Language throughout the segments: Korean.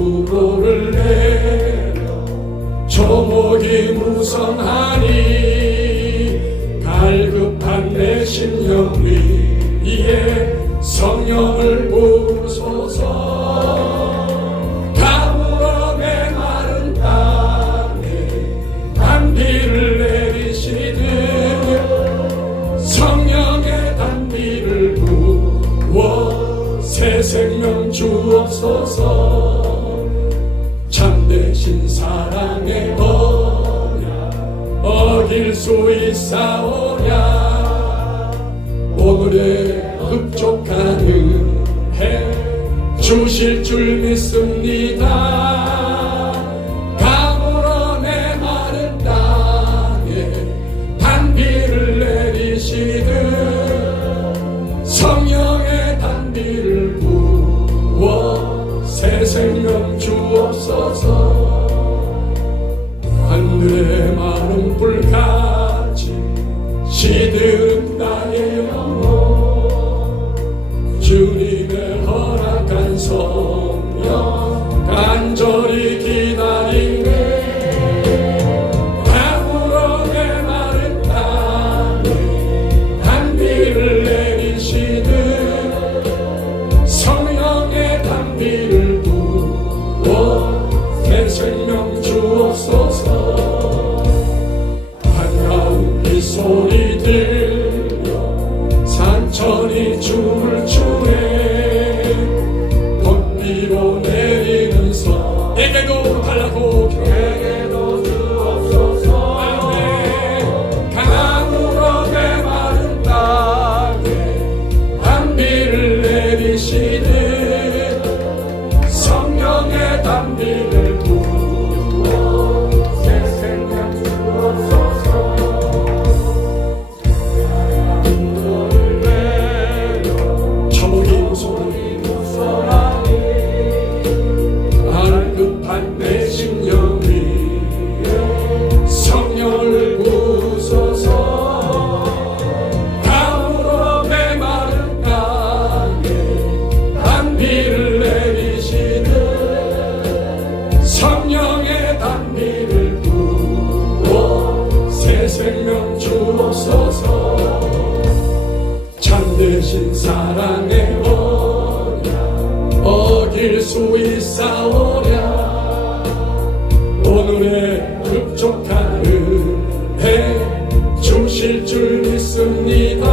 부고를 내려 조목이 무성하니 갈급한 내 심령 위에 성령을 부으소서. 가물어 메마른 땅에 단비를 내리시듯 성령의 단비를 부어 새 생명 주옵소서. 참되신 사랑의 언약 어길 수 있사오랴. 오늘의 흡족한 은혜 주실 줄 믿습니다. 가물어 메마른 땅에 단비를 내리시듯 성령의 단비를 부어 새 생명 주옵소서. 하늘의 마른 불같이 시든 나의 영혼 주님의 허락한 성령 간절히 기다리네. 가물어 메마른 땅에 단비를 내리시듯 성령의 단비를 부어 새 생명 주옵소서. 한가운 이 소리 들려 산천이 춤을 추네. 번비로 내리는 서 내게도 달라고 내게도 주옵소서. 아멘. 가물어 메마른 땅에 단비를 내리시듯 성령의 단비를 부어 새 생명 주옵소서. 갈급한 내 심령 위에 성령을 부으소서. 가물어 메마른 땅에 단비를 내리시듯 성령의 단비를 부어 새 생명 주옵소서. 참되신 사랑의 언약 어길 수 있사오랴. 오늘의 흡족한 은혜 주실 줄 믿습니다.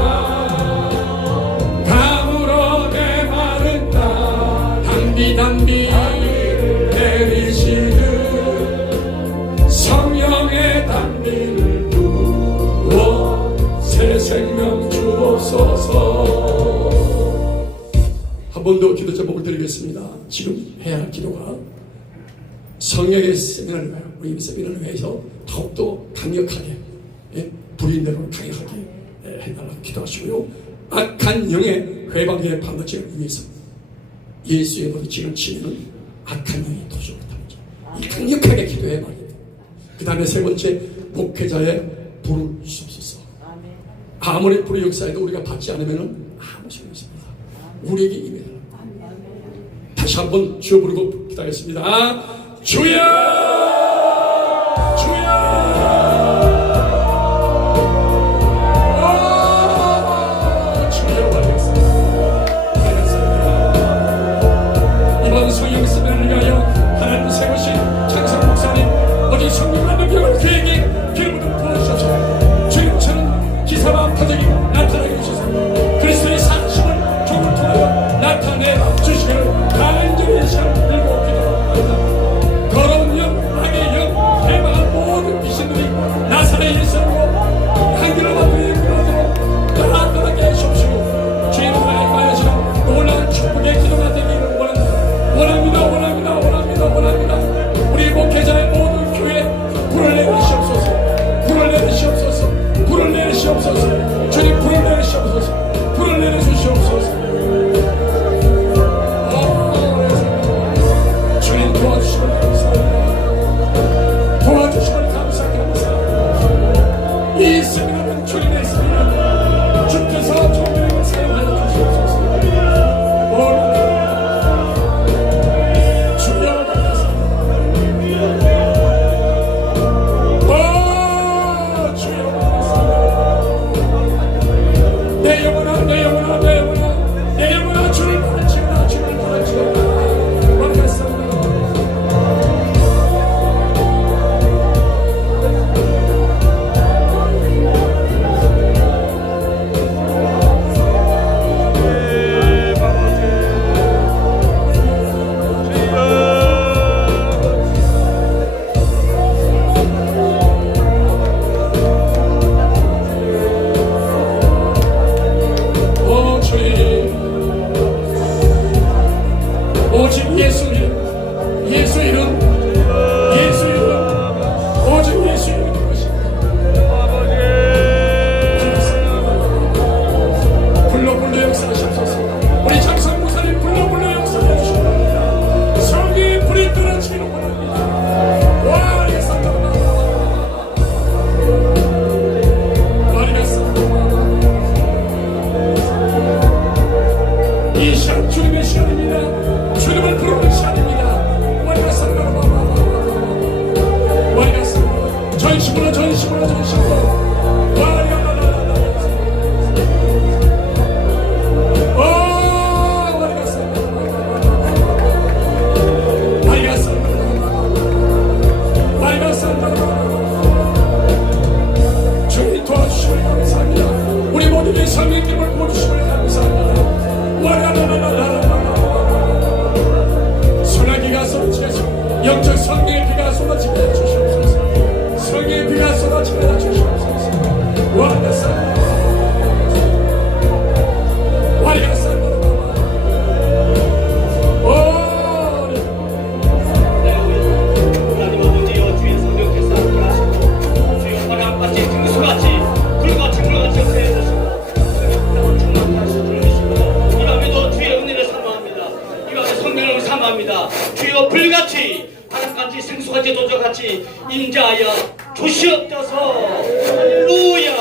가물어 메마른 땅 단비 내리시듯 성령의 단비를 부어 새 생명 주옵소서. 한 번 더 기도 제목을 드리겠습니다. 지금 해야 할 기도가 성령의 세미나를 가요. 우리 세미나를 위해서 더욱더 강력하게 불인대로 강력하게 해달라고 기도하시고요. 악한 영의 회방의 방어제를 위해서 예수의 머리치를 치면 악한 영이 도저히 못합니다. 이 강력하게 기도해 말이에요. 그 다음에 세 번째 목회자의 불을 주옵소서. 아무리 불의 역사에도 우리가 받지 않으면 아무 소용 없습니다. 우리에게 임해라. 다시 한번 주여 부르고 기도하겠습니다. 주여! 주여! 주여 받겠습니다. 이번 성령 세미나를 위하여 하나님 세우신 창성 목사님 어디 성령을 넘겨갈 그에게 기름을 부어주셔서 주님처럼 기사와 표적이 나타나게 주셔서 그리스도의 사심을 종을 통하여 나타내 주시기를 간절히 시간 들고 기도합니다. 더러운 영, 악의 영, 해방한 모든 귀신들이 나사렛 예수로 한결을 받들이 끌어들어 떠나게 하시옵시고 주의 나라에 임하여시고 놀라운 축복의 기도가 되기를 원합니다. 우리 목회자의 모든 교회 불을 내리시옵소서. 주님 불을 내리시옵소서. 불을 내려주시옵소서. 오직 예수 이름, 예수 이름, 예수 이름, 오직 예수 이름이 될 것입니다. 불러 역사하시옵소서. 우리 장성 목사님 불러 역사해 주시기 바랍니다. 성기의 불이 떨어지기를 원합니다. 와, 이 시간 주님의 시간입니다. 주님을 부르는 시간입니다. 전심으로 주님 도와주시면 감사합니다. 우리 모두의 성령님을 부어주시면 감사합니다. 선하기가 쏟아지겠소. 영적 성령의 비가 쏟아지게 해주시옵소서. 성령의 비가 쏟아지게 해주시옵소서. 하나님 아버지여, 주의 성령께서 함께 하시고 주의 바람같이 등수같이 불같이 역사해 주시고 충만케 하시고 주시고 이 밤에도 주의 은혜를 사모합니다. 이 밤에 성령을 사모합니다. 주여 불같이 바람같이 생수같이 도저같이 임자하여 주시옵소서. 할렐루야.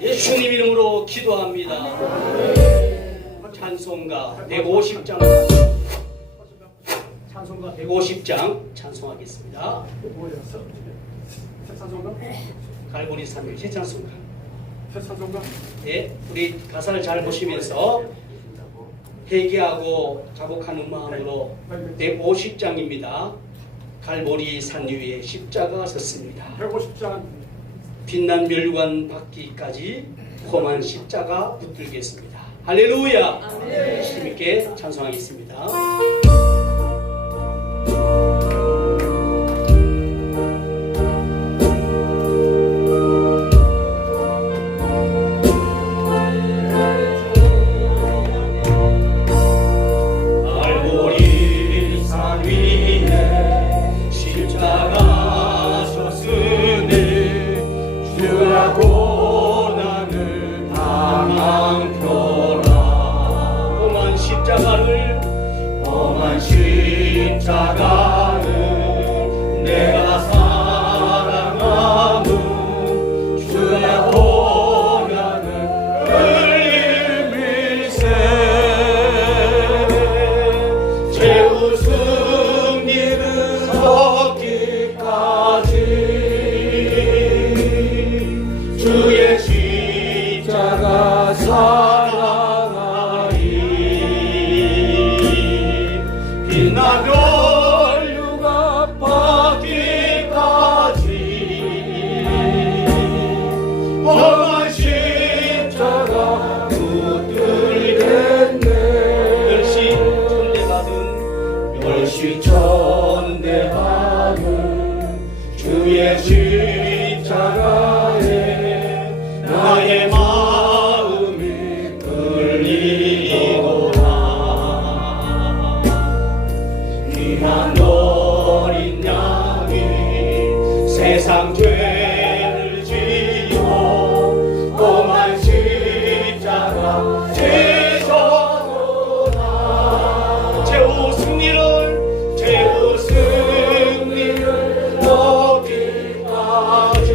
예수님 이름으로 기도합니다. 찬송가 150장 찬송가 150장 찬송하겠습니다. 갈보리 산유 새 찬송가. 네, 우리 가사를 잘 보시면서 회개하고 자복하는 마음으로 150장입니다. 갈보리 산 위에 십자가 섰습니다. 150장. 빛난 멸관 받기까지 험한 십자가 붙들겠습니다. 할렐루야. 주님께 찬송하겠습니다. 십자가는 내가 사랑하는 주의 보혈은 흘림일세. 제 웃음 이른 얻기까지 주의 십자가 사랑하리. 빛나며 험한 십자가 붙들겠네. 멸시 전대받은 주의 십자가에 나의 마음이 끌리도다. 귀한 어린 양이 세상 죄를 지고 험한 십자가 지셔도다. 제우 승리를 얻기까지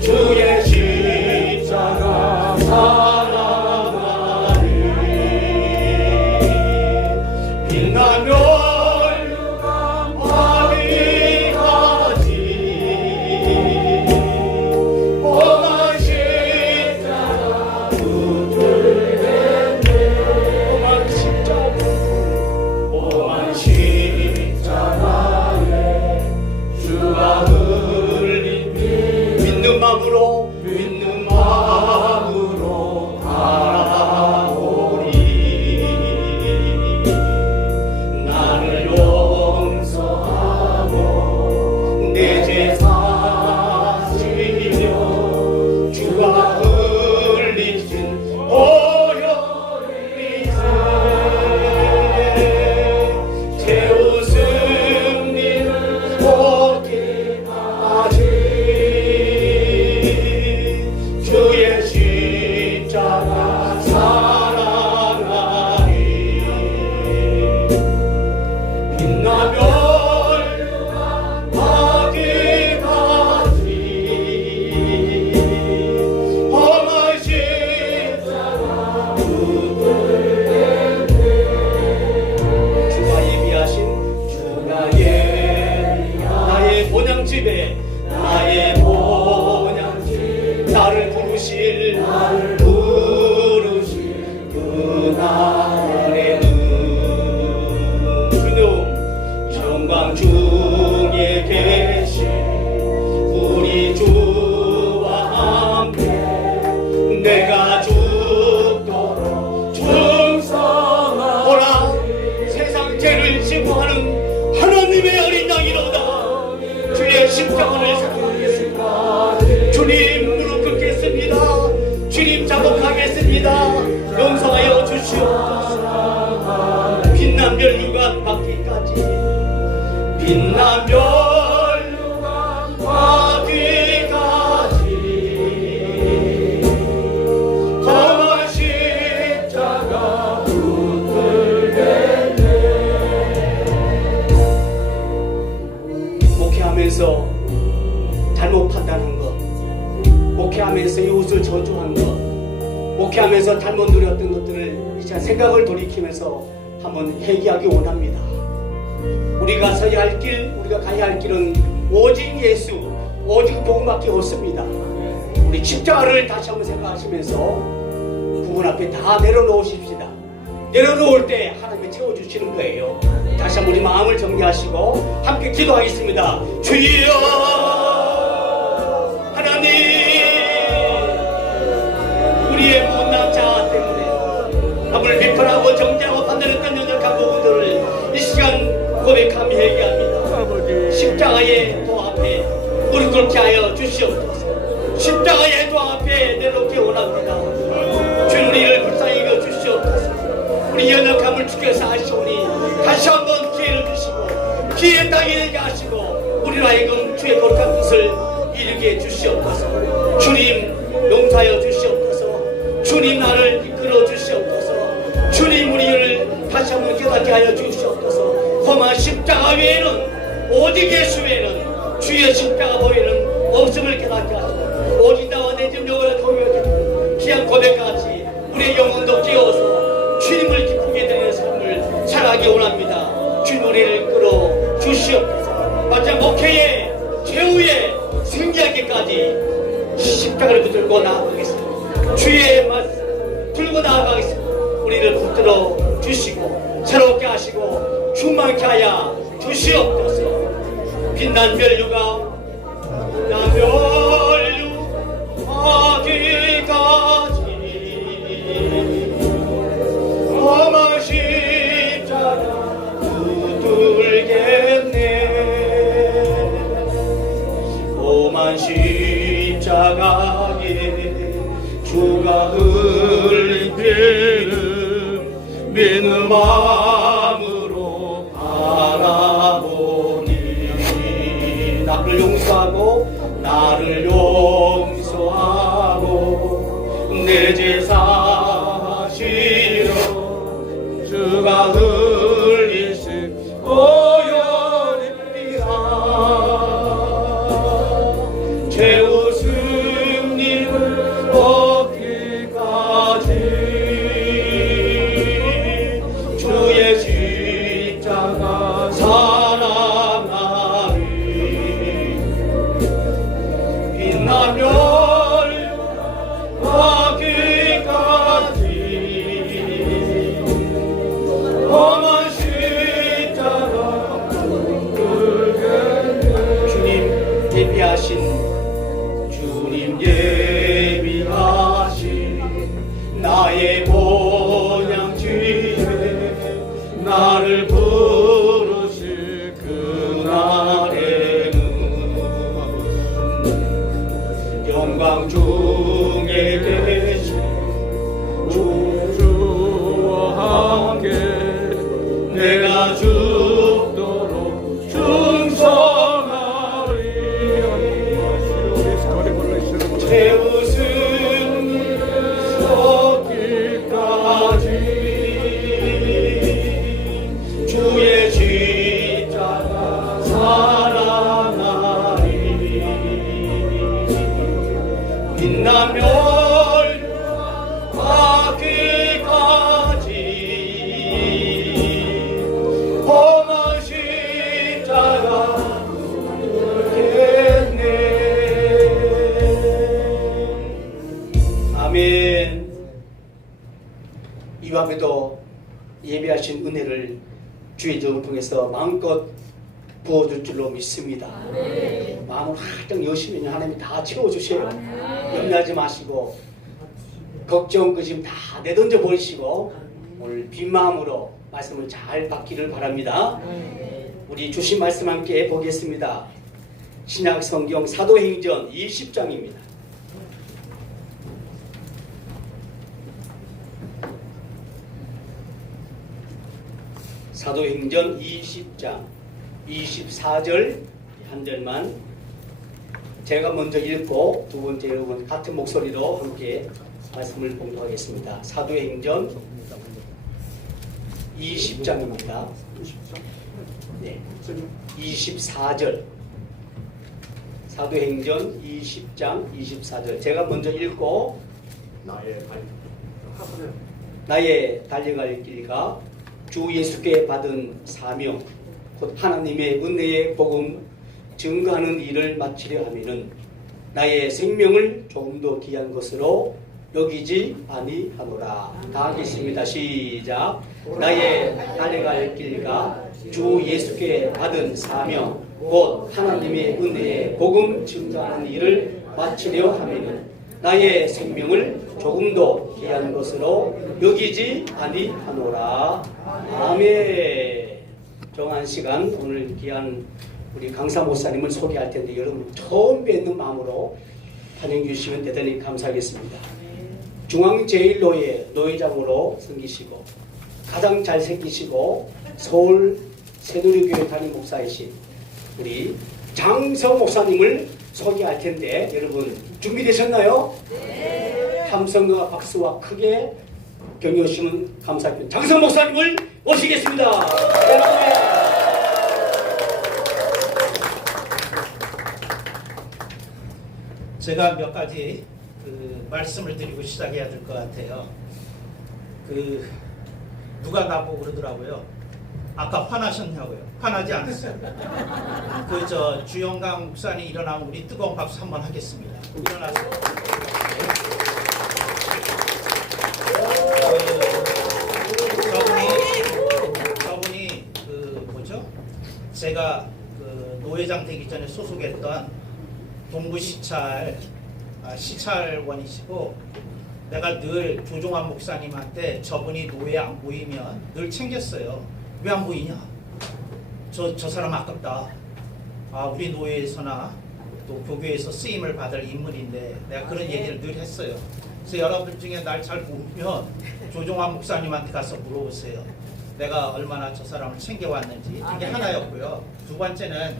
주의 십자가 사랑하리. 빛나며 받기까지 나날에는 주님 영광 중에 계신 우리 주와 함께 내가 죽도록 충성하라. 세상 죄를 지고하는 하나님의 어린 양이로다. 주의 십자가를 사랑하겠습니다. 주님 무릎 꿇겠습니다. 주님 자복하겠습니다. 용서하여 주시옵소서. 빛난 멸류관 받기까지 빛난 멸류관 받기까지 험한 십자가 붙들겠네. 목회하면서 잘못 판단한 것, 목회하면서 이웃을 저주한 것, 목회하면서 잘못 누렸던 것들을 이제 생각을 돌이키면서 한번 회개하기 원합니다. 우리가 서야 할 길, 우리가 가야 할 길은 오직 예수, 오직 복음밖에 없습니다. 우리 십자가를 다시 한번 생각하시면서 그분 앞에 다 내려놓으십시다. 내려놓을 때 하나님이 채워주시는 거예요. 다시 한번 우리 마음을 정리하시고 함께 기도하겠습니다. 주여 하나님, 우리의 못난 자 때문에 남을 비판하고 정죄하고 판단했던 연약한 부분들을 이 시간 고백하며 회개합니다. 십자가의 도 앞에 무릎 꿇게 하여 주시옵소서. 십자가의 도 앞에 내놓기 원합니다. 주님 우리를 불쌍히 여겨 주시옵소서. 우리 연약함을 주께서 하시오니 다시 한번 기회를 주시고 기회 땅에 이르게 하시고 우리로 하여금 주의 거룩한 뜻을 이루게 주시옵소서. 주님 용서하여 주시옵소서. 주님 나를 이끌어 주시옵소서. 주님 우리를 다시 한번 깨닫게 하여 주시옵소서. 험한 십자가 외에는 오직 예수 외에는 주의 십자가 외에는 없음을 깨닫게 하시고 오직 나와 내 집 영혼을 통하여 귀한 고백까지 우리의 영혼도 깨워서 주님을 기쁘게 드리는 삶을 살아가기 원합니다. 주님 우리를 끌어 주시옵소서. 마지막 목회의 최후의 승리하기까지 십자가를 붙들고 나아가겠습니다. 주의 말씀 들고 나아가겠습니다. 우리를 붙들어 주시고 새롭게 하시고 충만케 하여 주시옵소서. 빛난 멸류가 나 멸류하기까지 험한 십자가 붙들겠네. 험한 십자가에 주가 흘린 피를 믿는 마음으로 바라보니 나를 용서하고 나를 용서하고 내 제사 하시러 주가 흘리신 오연의 피가 최후 승리를 얻기까지 주의 십자가 사랑하리. 빛나며 하기까지 다음에도 예배하신 은혜를 주의 종을 통해서 마음껏 부어줄 줄로 믿습니다. 마음을 활짝 여시면 하나님이 다 채워주세요. 염려하지 마시고 걱정 근심 다 내던져 버리시고 오늘 빈 마음으로 말씀을 잘 받기를 바랍니다. 우리 주신 말씀 함께 보겠습니다. 신약 성경 사도행전 20장입니다. 사도행전 20장 24절 한 절만 제가 먼저 읽고 두 번째 여러분 같은 목소리로 함께 말씀을 공부하겠습니다. 사도행전 20장입니다. 네, 24절 사도행전 20장 24절 제가 먼저 읽고 나의 달려갈 길과 주 예수께 받은 사명 곧 하나님의 은혜의 복음 증거하는 일을 마치려 하면은 나의 생명을 조금 더 귀한 것으로 여기지 아니하노라. 다 하겠습니다. 시작. 나의 달려갈 길과 주 예수께 받은 사명 곧 하나님의 은혜의 복음 증거하는 일을 마치려 하면은 나의 생명을 조금 더 귀한 것으로 여기지 아니하노라. 아멘. 정한 시간 오늘 귀한 우리 강사 목사님을 소개할 텐데 여러분 처음 뵙는 마음으로 환영해 주시면 대단히 감사하겠습니다. 중앙제일노회 노회장으로 섬기시고 가장 잘생기시고 서울 새누리교회 담임 목사이신 우리 장성 목사님을 소개할 텐데 여러분 준비되셨나요? 네. 함성과 박수와 크게 격려 주시면 감사하겠습니다. 장성 목사님을 모시겠습니다. 제가 몇 가지 말씀을 드리고 시작해야 될 것 같아요. 누가 나보고 그러더라고요. 아까 화나셨냐고요. 화나지 않았어요. 주영강 목사님 일어나면 우리 뜨거운 박수 한번 하겠습니다. 일어나세요. 저분이 제가 노회장 되기 전에 소속했던 동부 시찰원이시고 내가 늘 조종환 목사님한테 저분이 노예 안 보이면 늘 챙겼어요. 왜 안 보이냐? 저 사람 아깝다. 우리 노예에서나 또 교교에서 쓰임을 받을 인물인데 내가 그런 얘기를 늘 했어요. 그래서 여러분 중에 날 잘 모르면 조종환 목사님한테 가서 물어보세요. 내가 얼마나 저 사람을 챙겨왔는지. 이게 하나였고요. 두 번째는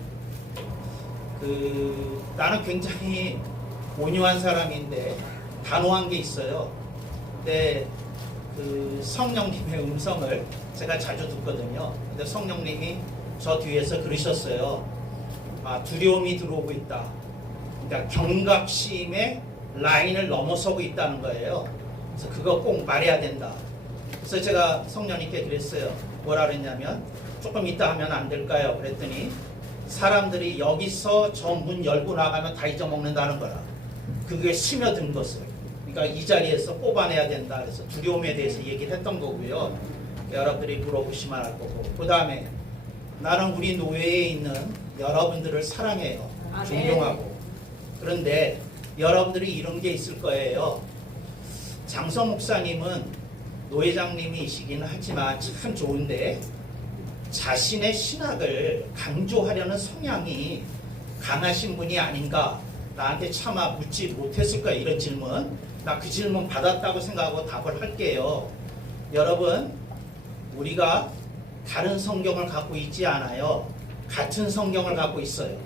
나는 굉장히 온유한 사람인데 단호한 게 있어요. 근데 성령님의 음성을 제가 자주 듣거든요. 근데 성령님이 저 뒤에서 그러셨어요. 두려움이 들어오고 있다. 그러니까 경각심의 라인을 넘어서고 있다는 거예요. 그래서 그거 꼭 말해야 된다. 그래서 제가 성령님께 그랬어요. 뭐라 그랬냐면 조금 이따 하면 안 될까요? 그랬더니 사람들이 여기서 저 문 열고 나가면 다 잊어먹는다는 거라. 그게 스며든 것을. 그러니까 이 자리에서 뽑아내야 된다. 그래서 두려움에 대해서 얘기를 했던 거고요. 여러분들이 물어보시면 알 거고. 그 다음에 나는 우리 노예에 있는 여러분들을 사랑해요. 존경하고. 그런데 여러분들이 이런 게 있을 거예요. 장성 목사님은 노회장님이시긴 하지만 참 좋은데 자신의 신학을 강조하려는 성향이 강하신 분이 아닌가. 나한테 차마 묻지 못했을 거야. 이런 질문. 나 그 질문 받았다고 생각하고 답을 할게요. 여러분, 우리가 다른 성경을 갖고 있지 않아요. 같은 성경을 갖고 있어요.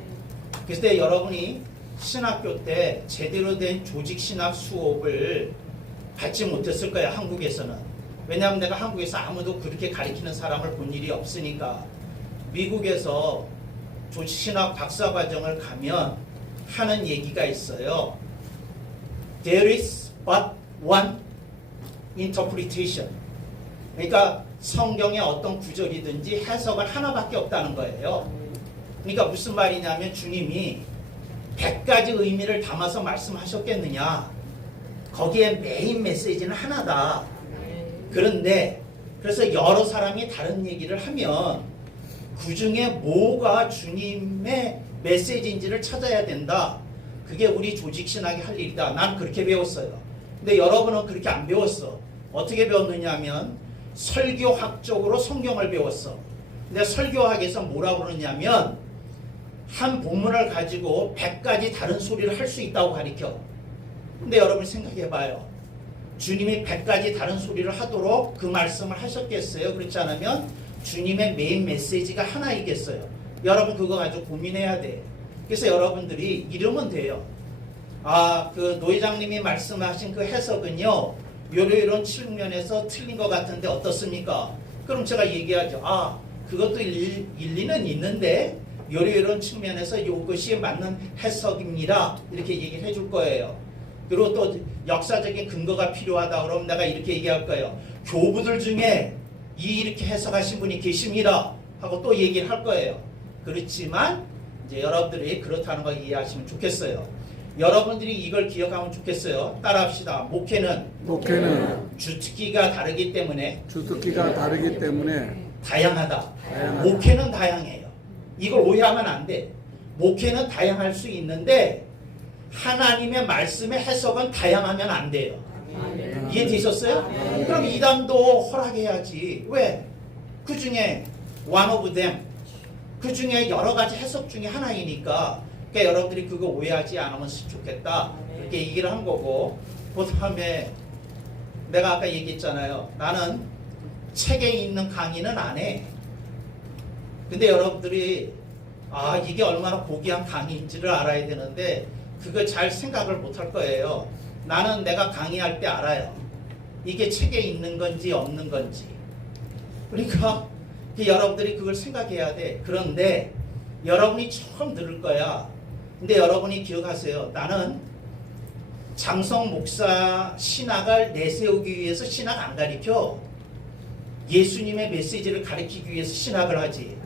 그래서 여러분이 신학교 때 제대로 된 조직신학 수업을 받지 못했을 거예요. 한국에서는. 왜냐하면 내가 한국에서 아무도 그렇게 가르치는 사람을 본 일이 없으니까. 미국에서 조직신학 박사과정을 가면 하는 얘기가 있어요. There is but one interpretation. 그러니까 성경의 어떤 구절이든지 해석은 하나밖에 없다는 거예요. 그러니까 무슨 말이냐면 주님이 100가지 의미를 담아서 말씀하셨겠느냐. 거기에 메인 메시지는 하나다. 그런데 그래서 여러 사람이 다른 얘기를 하면 그 중에 뭐가 주님의 메시지인지를 찾아야 된다. 그게 우리 조직신학이 할 일이다. 난 그렇게 배웠어요. 근데 여러분은 그렇게 안 배웠어. 어떻게 배웠느냐 하면 설교학적으로 성경을 배웠어. 근데 설교학에서 뭐라고 그러냐면 한 본문을 가지고 100가지 다른 소리를 할 수 있다고 가르쳐. 근데 여러분 생각해봐요. 주님이 100가지 다른 소리를 하도록 그 말씀을 하셨겠어요? 그렇지 않으면 주님의 메인 메시지가 하나이겠어요? 여러분 그거 가지고 고민해야 돼. 그래서 여러분들이 이러면 돼요. 그 노회장님이 말씀하신 그 해석은요, 이런 측면에서 틀린 것 같은데 어떻습니까? 그럼 제가 얘기하죠. 그것도 일리는 있는데 이런 측면에서 이것이 맞는 해석입니다. 이렇게 얘기를 해줄 거예요. 그리고 또 역사적인 근거가 필요하다 그러면 내가 이렇게 얘기할 거예요. 교부들 중에 이렇게 해석하신 분이 계십니다 하고 또 얘기를 할 거예요. 그렇지만 이제 여러분들이 그렇다는 걸 이해하시면 좋겠어요. 여러분들이 이걸 기억하면 좋겠어요. 따라합시다. 목회는 주특기가 다르기 때문에 다양하다. 목회는 다양해요. 이걸 오해하면 안 돼. 목회는 다양할 수 있는데 하나님의 말씀의 해석은 다양하면 안 돼요. 이해되셨어요? 그럼 이단도 허락해야지. 왜? 그 중에 one of them, 그 중에 여러 가지 해석 중에 하나이니까. 그러니까 여러분들이 그거 오해하지 않으면 좋겠다. 이렇게 얘기를 한 거고, 그 다음에 내가 아까 얘기했잖아요. 나는 책에 있는 강의는 안 해. 근데 여러분들이 이게 얼마나 고귀한 강의인지를 알아야 되는데 그걸 잘 생각을 못 할 거예요. 나는 내가 강의할 때 알아요. 이게 책에 있는 건지 없는 건지. 그러니까 여러분들이 그걸 생각해야 돼. 그런데 여러분이 처음 들을 거야. 근데 여러분이 기억하세요. 나는 장성 목사 신학을 내세우기 위해서 신학 안 가르쳐. 예수님의 메시지를 가르치기 위해서 신학을 하지.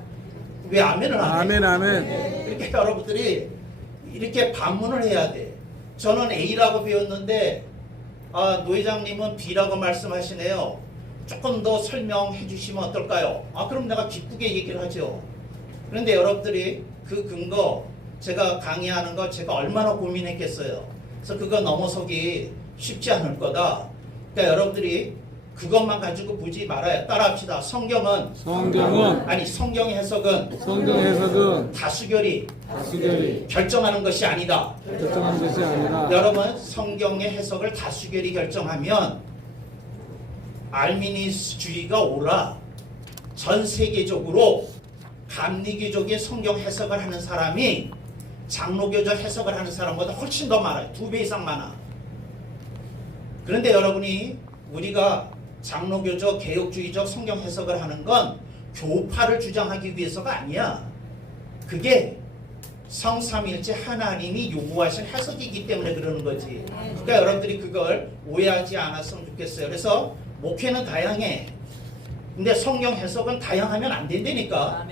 왜 아멘을 안 해? 아멘. 그러니까 여러분들이 이렇게 반문을 해야 돼. 저는 A라고 배웠는데 노회장님은 B라고 말씀하시네요. 조금 더 설명해 주시면 어떨까요? 그럼 내가 기쁘게 얘기를 하죠. 그런데 여러분들이 그 근거 제가 강의하는 거 제가 얼마나 고민했겠어요. 그래서 그거 넘어서기 쉽지 않을 거다. 그러니까 여러분들이 그것만 가지고 보지 말아요. 따라합시다. 성경의 해석은 다수결이 결정하는 것이 아니다. 여러분 성경의 해석을 다수결이 결정하면 알미니스주의가 오라. 전 세계적으로 감리교적인 성경 해석을 하는 사람이 장로교적 해석을 하는 사람보다 훨씬 더 많아요. 2배 이상 많아. 그런데 여러분이 우리가 장로교적 개혁주의적 성경 해석을 하는 건 교파를 주장하기 위해서가 아니야. 그게 성삼일체 하나님이 요구하신 해석이기 때문에 그러는 거지. 그러니까 여러분들이 그걸 오해하지 않았으면 좋겠어요. 그래서 목회는 다양해. 근데 성경 해석은 다양하면 안 된다니까.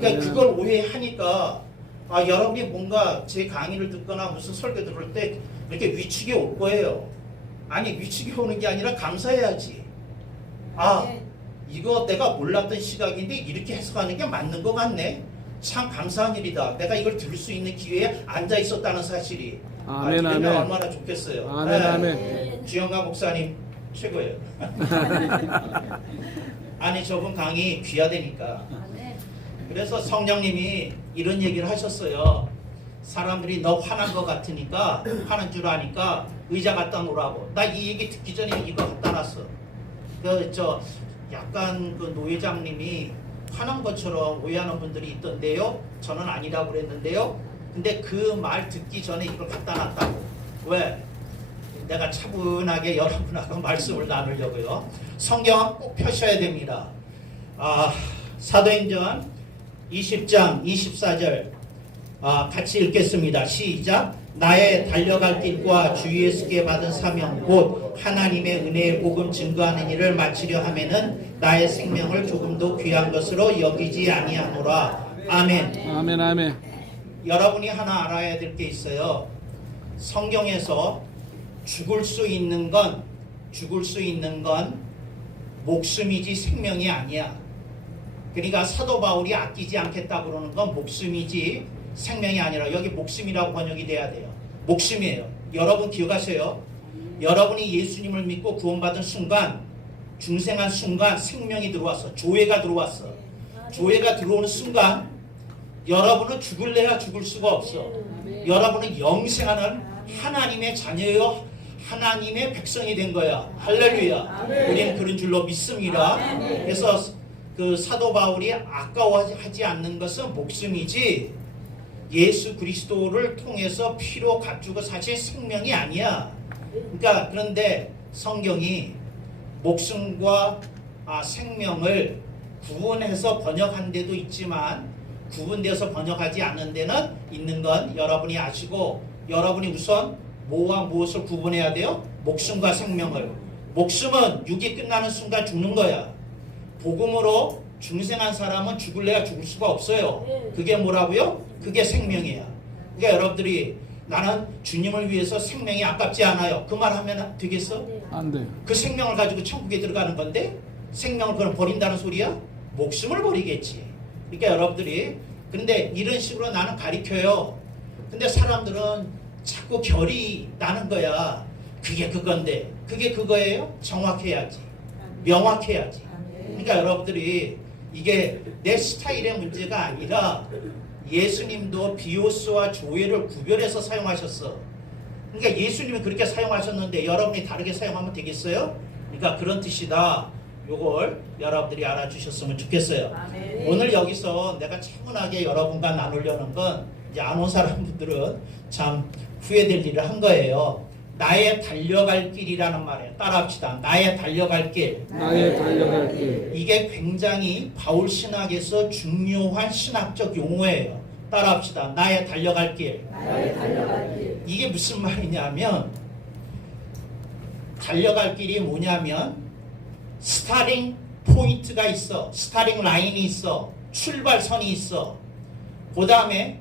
그러니까 그걸 오해하니까 여러분이 뭔가 제 강의를 듣거나 무슨 설교 들을 때 이렇게 위축이 올 거예요. 아니 위축이 오는 게 아니라 감사해야지. 이거 내가 몰랐던 시각인데 이렇게 해석하는 게 맞는 것 같네. 참 감사한 일이다. 내가 이걸 들을 수 있는 기회에 앉아 있었다는 사실이. 아멘. 얼마나 좋겠어요. 아멘. 주영가 목사님 최고예요. 아니 저분 강의 귀하다니까. 그래서 성령님이 이런 얘기를 하셨어요. 사람들이 너 화난 것 같으니까 화난 줄 아니까 의자 갖다 놓으라고. 나 이 얘기 듣기 전에 이거 갖다 놨어. 약간 그 노회장님이 화난 것처럼 오해하는 분들이 있던데요. 저는 아니라고 그랬는데요. 근데 그 말 듣기 전에 이걸 갖다 놨다고. 왜? 내가 차분하게 여러분하고 말씀을 나누려고요. 성경은 꼭 펴셔야 됩니다. 사도행전 20장 24절 같이 읽겠습니다. 시작. 나의 달려갈 길과 주 예수께 받은 사명 곧 하나님의 은혜의 복음 증거하는 일을 마치려 하면은 나의 생명을 조금도 귀한 것으로 여기지 아니하노라. 아멘. 여러분이 하나 알아야 될 게 있어요. 성경에서 죽을 수 있는 건 목숨이지 생명이 아니야. 그러니까 사도 바울이 아끼지 않겠다 그러는 건 목숨이지 생명이 아니라 여기 목숨이라고 번역이 돼야 돼요. 목숨이에요. 여러분 기억하세요. 여러분이 예수님을 믿고 구원받은 순간, 중생한 순간 생명이 들어왔어. 조회가 들어왔어. 조회가 들어오는 순간 여러분은 죽을래야 죽을 수가 없어. 여러분은 영생하는 하나님의 자녀요, 하나님의 백성이 된 거야. 할렐루야. 우리는 그런 줄로 믿습니다. 그래서 그 사도 바울이 아까워하지 않는 것은 목숨이지 예수 그리스도를 통해서 피로 갖추고 사실 생명이 아니야. 그러니까 그런데 성경이 목숨과 생명을 구분해서 번역한 데도 있지만 구분돼서 번역하지 않는 데는 있는 건 여러분이 아시고, 여러분이 우선 뭐와 무엇을 구분해야 돼요? 목숨과 생명을. 목숨은 육이 끝나는 순간 죽는 거야. 복음으로 중생한 사람은 죽을래야 죽을 수가 없어요. 그게 뭐라고요? 그게 생명이야. 그러니까 여러분들이 나는 주님을 위해서 생명이 아깝지 않아요. 그 말 하면 되겠어? 안 돼요. 그 생명을 가지고 천국에 들어가는 건데 생명을 그럼 버린다는 소리야? 목숨을 버리겠지. 그러니까 여러분들이 근데 이런 식으로 나는 가리켜요. 근데 사람들은 자꾸 결이 나는 거야. 그게 그건데 그게 그거예요? 정확해야지. 명확해야지. 그러니까 여러분들이 이게 내 스타일의 문제가 아니라 예수님도 비오스와 조회를 구별해서 사용하셨어. 그러니까 예수님이 그렇게 사용하셨는데 여러분이 다르게 사용하면 되겠어요? 그러니까 그런 뜻이다. 요걸 여러분들이 알아주셨으면 좋겠어요. 오늘 여기서 내가 차분하게 여러분과 나누려는 건 이제 안 온 사람들은 참 후회될 일을 한 거예요. 나의 달려갈 길이라는 말이에요. 따라합시다. 나의 달려갈 길. 나의 달려갈 길. 이게 굉장히 바울 신학에서 중요한 신학적 용어예요. 따라합시다. 나의 달려갈 길. 나의 달려갈 길. 이게 무슨 말이냐면 달려갈 길이 뭐냐면 스타팅 포인트가 있어. 스타팅 라인이 있어. 출발선이 있어. 그 다음에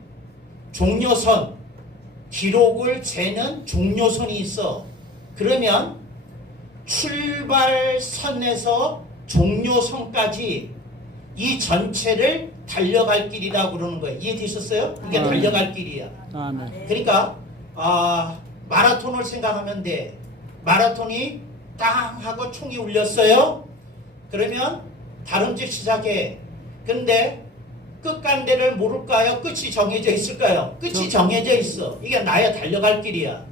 종료선, 기록을 재는 종료선이 있어. 그러면 출발선에서 종료선까지 이 전체를 달려갈 길이라고 그러는 거예요. 이해되셨어요? 이게 달려갈 길이야. 아멘. 그러니까 마라톤을 생각하면 돼. 마라톤이 땅 하고 총이 울렸어요. 그러면 다름질 시작해. 근데 끝 간 데를 모를까요? 끝이 정해져 있을까요? 끝이 정해져 있어. 이게 나의 달려갈 길이야.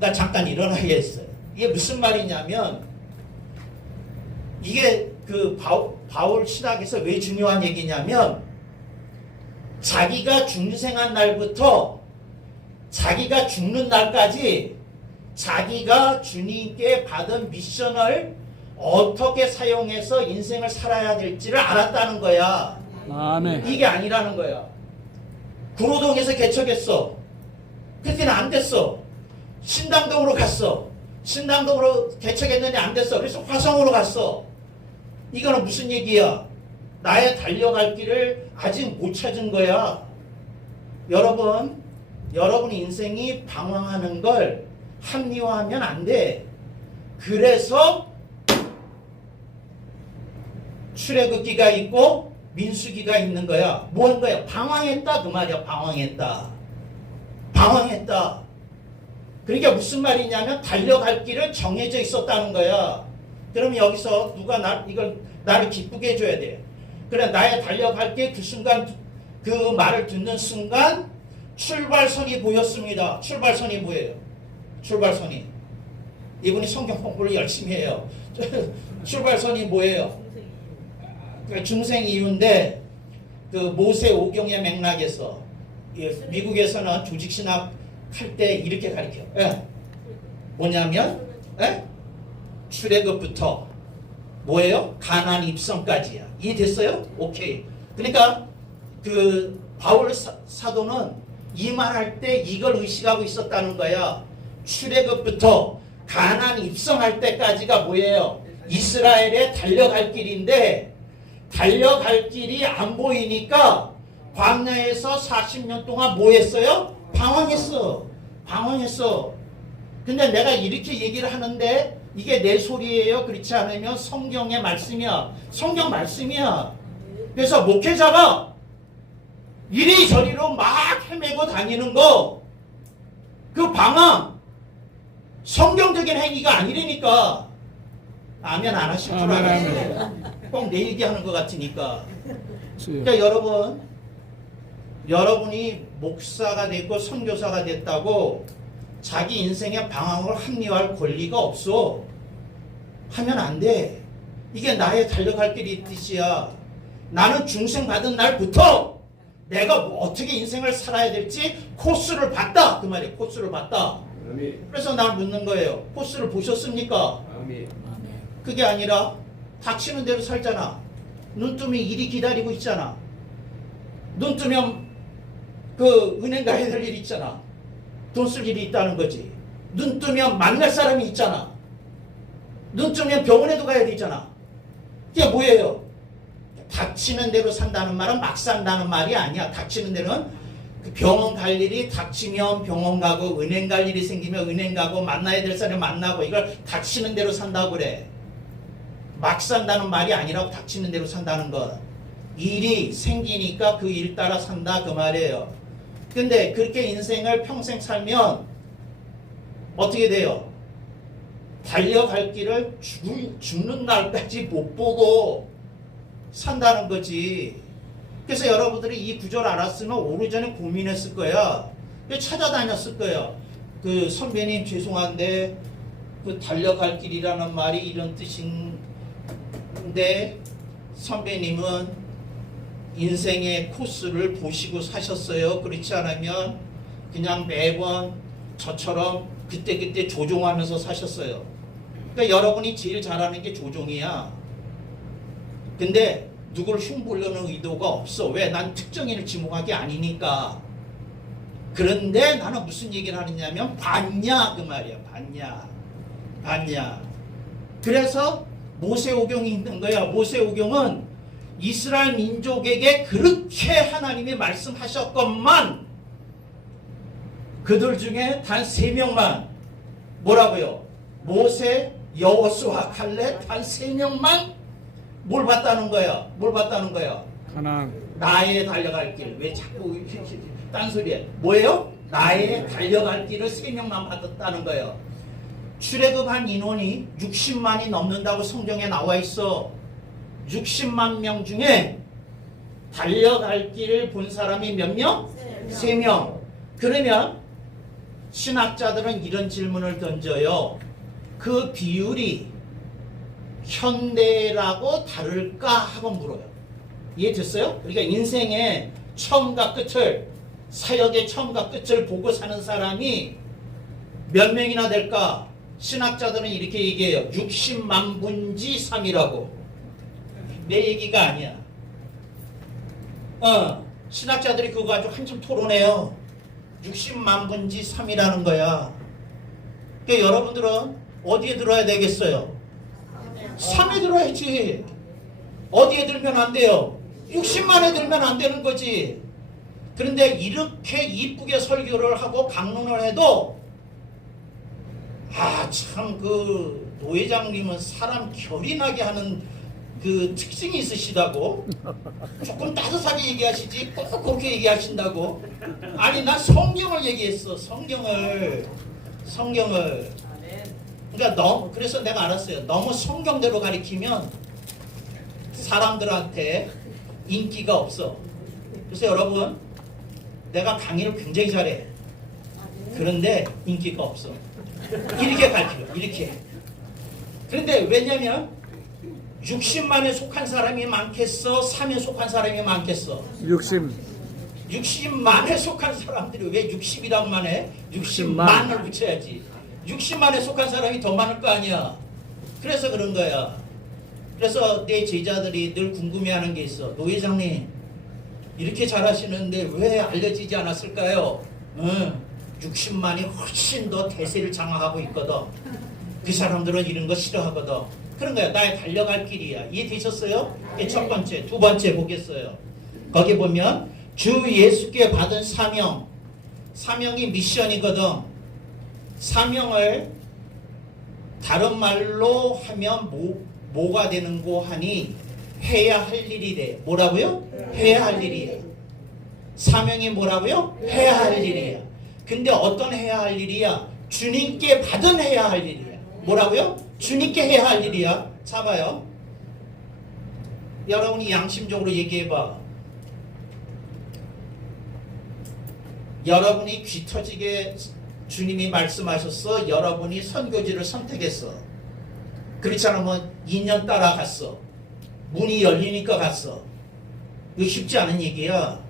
나 잠깐 일어나야겠어요. 이게 무슨 말이냐면 이게 그 바울 신학에서 왜 중요한 얘기냐면 자기가 중생한 날부터 자기가 죽는 날까지 자기가 주님께 받은 미션을 어떻게 사용해서 인생을 살아야 될지를 알았다는 거야. 아멘. 이게 아니라는 거야. 구로동에서 개척했어. 그때는 안 됐어. 신당동으로 갔어. 신당동으로 개척했는데 안 됐어. 그래서 화성으로 갔어. 이거는 무슨 얘기야? 나의 달려갈 길을 아직 못 찾은 거야. 여러분 인생이 방황하는 걸 합리화하면 안 돼. 그래서 출애굽기가 있고 민수기가 있는 거야. 뭐 한 거야? 방황했다 그 말이야. 방황했다. 그러니까 무슨 말이냐면 달려갈 길을 정해져 있었다는 거야. 그럼 여기서 누가 나를 기쁘게 해줘야 돼. 그래 나의 달려갈 길 그 순간 그 말을 듣는 순간 출발선이 보였습니다. 출발선이 뭐예요? 출발선이 이분이 성경 공부를 열심히 해요. 출발선이 뭐예요? 중생 이유인데 그 모세 오경의 맥락에서 미국에서는 조직신학 할 때 이렇게 가르쳐. 뭐냐면 출애굽부터 뭐예요? 가나안 입성까지야. 이해됐어요? 오케이. 그러니까 그 바울 사도는 이 말할 때 이걸 의식하고 있었다는 거야. 출애굽부터 가나안 입성할 때까지가 뭐예요? 이스라엘의 달려갈 길인데 달려갈 길이 안 보이니까 광야에서 40년 동안 뭐 했어요? 방황했어. 근데 내가 이렇게 얘기를 하는데 이게 내 소리예요? 그렇지 않으면 성경의 말씀이야. 성경 말씀이야. 그래서 목회자가 이리저리로 막 헤매고 다니는 거, 그 방황, 성경적인 행위가 아니라니까. 아멘 안 하실 줄 아멘, 알았어요. 꼭 내 얘기하는 것 같으니까. 주여. 그러니까 여러분이 목사가 됐고 선교사가 됐다고 자기 인생의 방황을 합리화할 권리가 없어. 하면 안 돼. 이게 나의 달려갈 길이 뜻이야. 나는 중생 받은 날부터 내가 어떻게 인생을 살아야 될지 코스를 봤다. 그 말이에요. 코스를 봤다. 그래서 날 묻는 거예요. 코스를 보셨습니까? 그게 아니라 닥치는 대로 살잖아. 눈 뜨면 일이 기다리고 있잖아. 눈 뜨면 그 은행 가야 될 일이 있잖아. 돈 쓸 일이 있다는 거지. 눈 뜨면 만날 사람이 있잖아. 눈 뜨면 병원에도 가야 되잖아. 이게 뭐예요? 닥치는 대로 산다는 말은 막 산다는 말이 아니야. 닥치는 대로는 그 병원 갈 일이 닥치면 병원 가고, 은행 갈 일이 생기면 은행 가고, 만나야 될 사람 만나고, 이걸 닥치는 대로 산다고 그래. 막 산다는 말이 아니라고. 닥치는 대로 산다는 것. 일이 생기니까 그 일 따라 산다 그 말이에요. 근데 그렇게 인생을 평생 살면 어떻게 돼요? 달려갈 길을 죽는 날까지 못 보고 산다는 거지. 그래서 여러분들이 이 구절 알았으면 오래전에 고민했을 거야. 찾아다녔을 거야. 그 선배님 죄송한데 그 달려갈 길이라는 말이 이런 뜻인데 선배님은 인생의 코스를 보시고 사셨어요. 그렇지 않으면 그냥 매번 저처럼 그때그때 조종하면서 사셨어요. 그러니까 여러분이 제일 잘하는 게 조종이야. 근데 누굴 흉보려는 의도가 없어. 왜? 난 특정인을 지목한 게 아니니까. 그런데 나는 무슨 얘기를 하느냐면 봤냐 그 말이야. 봤냐. 그래서 모세오경이 있는 거야. 모세오경은 이스라엘 민족에게 그렇게 하나님이 말씀하셨건만 그들 중에 단 3명만 뭐라고요? 모세, 여호수아, 갈렙 단 3명만 뭘 봤다는 거야? 가나안. 나의 달려갈 길. 왜 자꾸 딴소리해? 뭐예요? 나의 달려갈 길을 3명만 받았다는 거예요. 출애굽한 인원이 60만이 넘는다고 성경에 나와 있어. 60만 명 중에 달려갈 길을 본 사람이 몇 명? 3명. 그러면 신학자들은 이런 질문을 던져요. 그 비율이 현대라고 다를까 하고 물어요. 이해됐어요? 그러니까 인생의 처음과 끝을, 사역의 처음과 끝을 보고 사는 사람이 몇 명이나 될까? 신학자들은 이렇게 얘기해요. 60만 분지 3이라고. 내 얘기가 아니야. 신학자들이 그거 가지고 한참 토론해요. 60만 분지 3이라는 거야. 그러니까 여러분들은 어디에 들어야 되겠어요? 3에 들어야지. 어디에 들면 안 돼요? 60만에 들면 안 되는 거지. 그런데 이렇게 이쁘게 설교를 하고 강론을 해도 참 그 노회장님은 사람 결이 나게 하는 그 특징이 있으시다고. 조금 따뜻하게 얘기하시지 꼭 그렇게 얘기하신다고. 아니 난 성경을 얘기했어. 성경을. 그러니까 그래서 내가 알았어요. 너무 성경대로 가리키면 사람들한테 인기가 없어. 그래서 여러분 내가 강의를 굉장히 잘해. 그런데 인기가 없어. 이렇게 가르쳐. 이렇게. 그런데 왜냐면 60만에 속한 사람이 많겠어? 3에 속한 사람이 많겠어? 60만에 속한 사람들이 왜 60이라고만 해? 60만을 붙여야지. 60만에 속한 사람이 더 많을 거 아니야. 그래서 그런 거야. 그래서 내 제자들이 늘 궁금해하는 게 있어. 노 회장님 이렇게 잘하시는데 왜 알려지지 않았을까요? 60만이 훨씬 더 대세를 장악하고 있거든. 그 사람들은 이런 거 싫어하거든. 그런 거야. 나의 달려갈 길이야. 이해되셨어요? 이게 첫 번째. 두 번째 보겠어요. 거기 보면 주 예수께 받은 사명이 미션이거든. 사명을 다른 말로 하면 뭐가 되는고 하니 해야 할 일이래. 뭐라고요? 해야 할 일이야. 사명이 뭐라고요? 해야 할 일이야. 근데 어떤 해야 할 일이야? 주님께 받은 해야 할 일이야. 뭐라고요? 주님께 해야 할 일이야. 자 봐요. 여러분이 양심적으로 얘기해봐. 여러분이 귀 터지게 주님이 말씀하셨어. 여러분이 선교지를 선택했어. 그렇지 않으면 2년 따라갔어. 문이 열리니까 갔어. 이거 쉽지 않은 얘기야.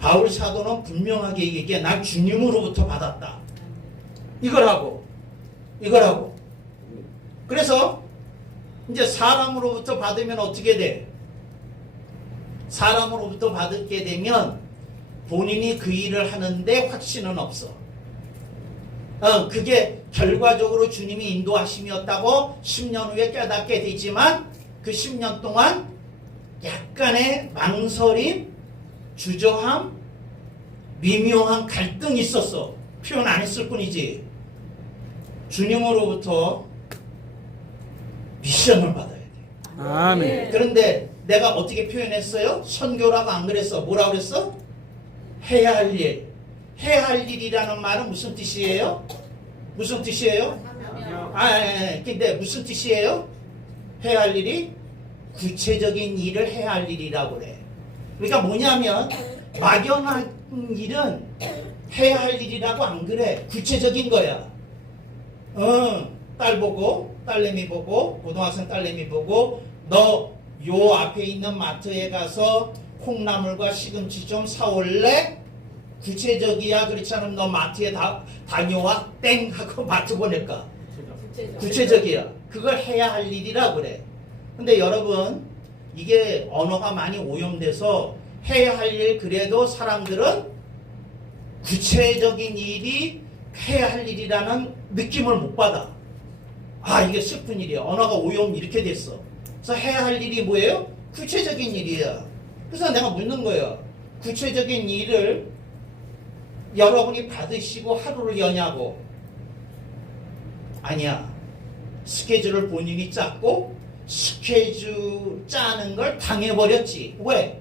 바울 사도는 분명하게 얘기해. 난 주님으로부터 받았다. 이거라고. 그래서 이제 사람으로부터 받으면 어떻게 돼? 사람으로부터 받게 되면 본인이 그 일을 하는데 확신은 없어. 그게 결과적으로 주님이 인도하심이었다고 10년 후에 깨닫게 되지만 그 10년 동안 약간의 망설임, 주저함, 미묘한 갈등이 있었어. 표현 안 했을 뿐이지. 주님으로부터 미션을 받아야 돼. 아멘. 그런데 내가 어떻게 표현했어요? 선교라고 안 그랬어. 뭐라고 그랬어? 해야 할 일. 해야 할 일이라는 말은 무슨 뜻이에요? 무슨 뜻이에요? 근데 무슨 뜻이에요? 해야 할 일이 구체적인 일을 해야 할 일이라고 그래. 그러니까 뭐냐면 막연한 일은 해야 할 일이라고 안 그래. 구체적인 거야. 딸 보고, 딸내미 보고, 고등학생 딸내미 보고, 너 요 앞에 있는 마트에 가서 콩나물과 시금치 좀 사올래? 구체적이야. 그렇지 않으면 너 마트에 다녀와 땡 하고 마트 보낼까? 구체적이야. 그걸 해야 할 일이라 그래. 근데 여러분 이게 언어가 많이 오염돼서 해야 할 일 그래도 사람들은 구체적인 일이 해야 할 일이라는 느낌을 못 받아. 이게 슬픈 일이야. 언어가 오염 이렇게 됐어. 그래서 해야 할 일이 뭐예요? 구체적인 일이야. 그래서 내가 묻는 거예요. 구체적인 일을 여러분이 받으시고 하루를 여냐고. 아니야. 스케줄을 본인이 짰고 스케줄 짜는 걸 당해버렸지. 왜?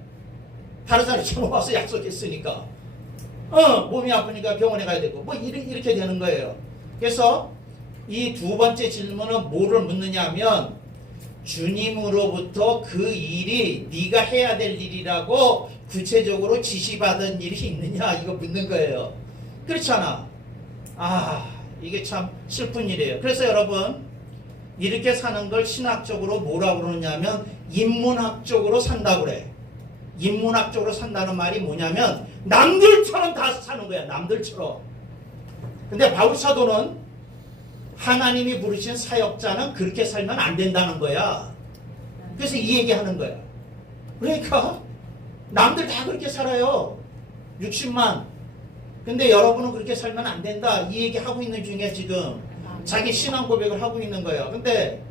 다른 사람이 처음 와서 약속했으니까. 몸이 아프니까 병원에 가야 되고 뭐 이렇게 되는 거예요. 그래서 이 두 번째 질문은 뭐를 묻느냐 하면 주님으로부터 그 일이 네가 해야 될 일이라고 구체적으로 지시받은 일이 있느냐 이거 묻는 거예요. 그렇잖아. 이게 참 슬픈 일이에요. 그래서 여러분 이렇게 사는 걸 신학적으로 뭐라고 그러냐면 인문학적으로 산다고 그래. 인문학적으로 산다는 말이 뭐냐면 남들처럼 다 사는 거야. 남들처럼. 근데 바울 사도는 하나님이 부르신 사역자는 그렇게 살면 안 된다는 거야. 그래서 이 얘기하는 거야. 그러니까 남들 다 그렇게 살아요. 60만. 근데 여러분은 그렇게 살면 안 된다. 이 얘기하고 있는 중에 지금 자기 신앙 고백을 하고 있는 거예요. 근데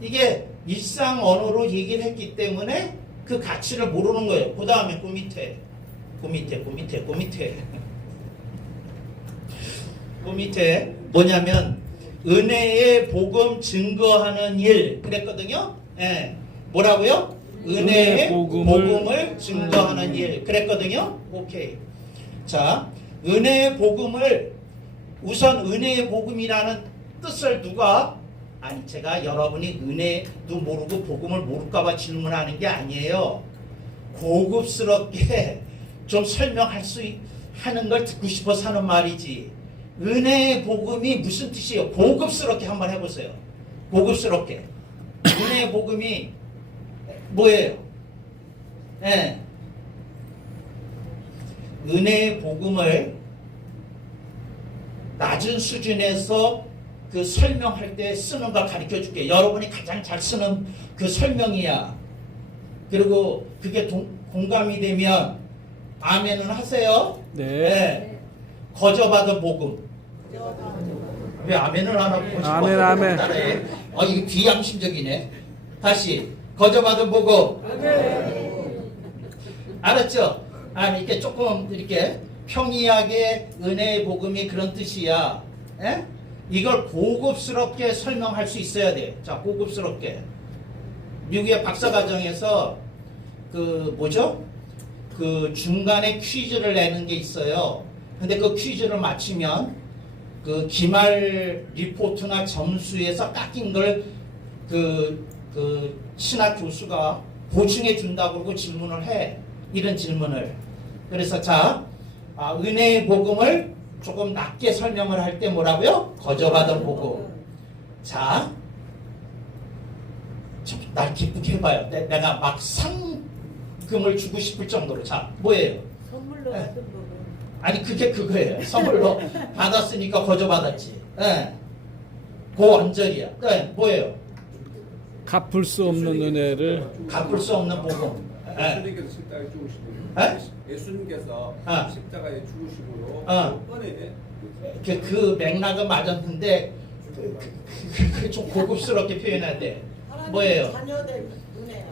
이게 일상 언어로 얘기를 했기 때문에 그 가치를 모르는 거예요. 그 다음에 그 밑에 뭐냐면 은혜의 복음 증거하는 일 그랬거든요. 뭐라고요? 은혜의 복음을 증거하는 일 그랬거든요. 오케이. 자, 은혜의 복음을 우선 은혜의 복음이라는 뜻을 누가 제가 여러분이 은혜도 모르고 복음을 모를까봐 질문하는 게 아니에요. 고급스럽게 좀 설명할 수 하는 걸 듣고 싶어서 하는 말이지. 은혜의 복음이 무슨 뜻이에요? 고급스럽게 한번 해보세요. 고급스럽게. 은혜의 복음이 뭐예요? 은혜의 복음을 낮은 수준에서 그 설명할 때 쓰는 걸 가르쳐 줄게. 여러분이 가장 잘 쓰는 그 설명이야. 그리고 그게 공감이 되면 아멘은 하세요. 네. 거저받은 복음. 왜 아멘을 안 하고 아멘. 따라해? 이거 비양심적이네. 다시 거저받은 복음. 알았죠? 이렇게 조금 이렇게 평이하게 은혜의 복음이 그런 뜻이야. 이걸 고급스럽게 설명할 수 있어야 돼요. 자, 고급스럽게. 미국의 박사과정에서 그 뭐죠? 그 중간에 퀴즈를 내는 게 있어요. 근데 그 퀴즈를 맞히면 그 기말 리포트나 점수에서 깎인 걸 그 신학 교수가 보충해 준다고 그러고 질문을 해. 이런 질문을. 그래서 자, 은혜의 복음을 조금 낮게 설명을 할 때 뭐라고요? 거저받은 복음. 자, 좀 날 기쁘게 해봐요. 내가 막 상금을 주고 싶을 정도로. 자, 뭐예요? 선물로 받은 부분. 아니 그게 그거예요. 선물로 받았으니까 거저받았지. 예. 그 언저리야. 네, 뭐예요? 갚을 수 없는 은혜를 갚을 수 없는 복음. 예. 예수님께서 십자가에 죽으시고 에? 예수님께서 어. 십자가에 죽으시고 어. 뻔해. 그 맥락은 맞았는데 그게 좀 고급스럽게 표현해야 돼. 뭐예요? 자녀들 은혜요.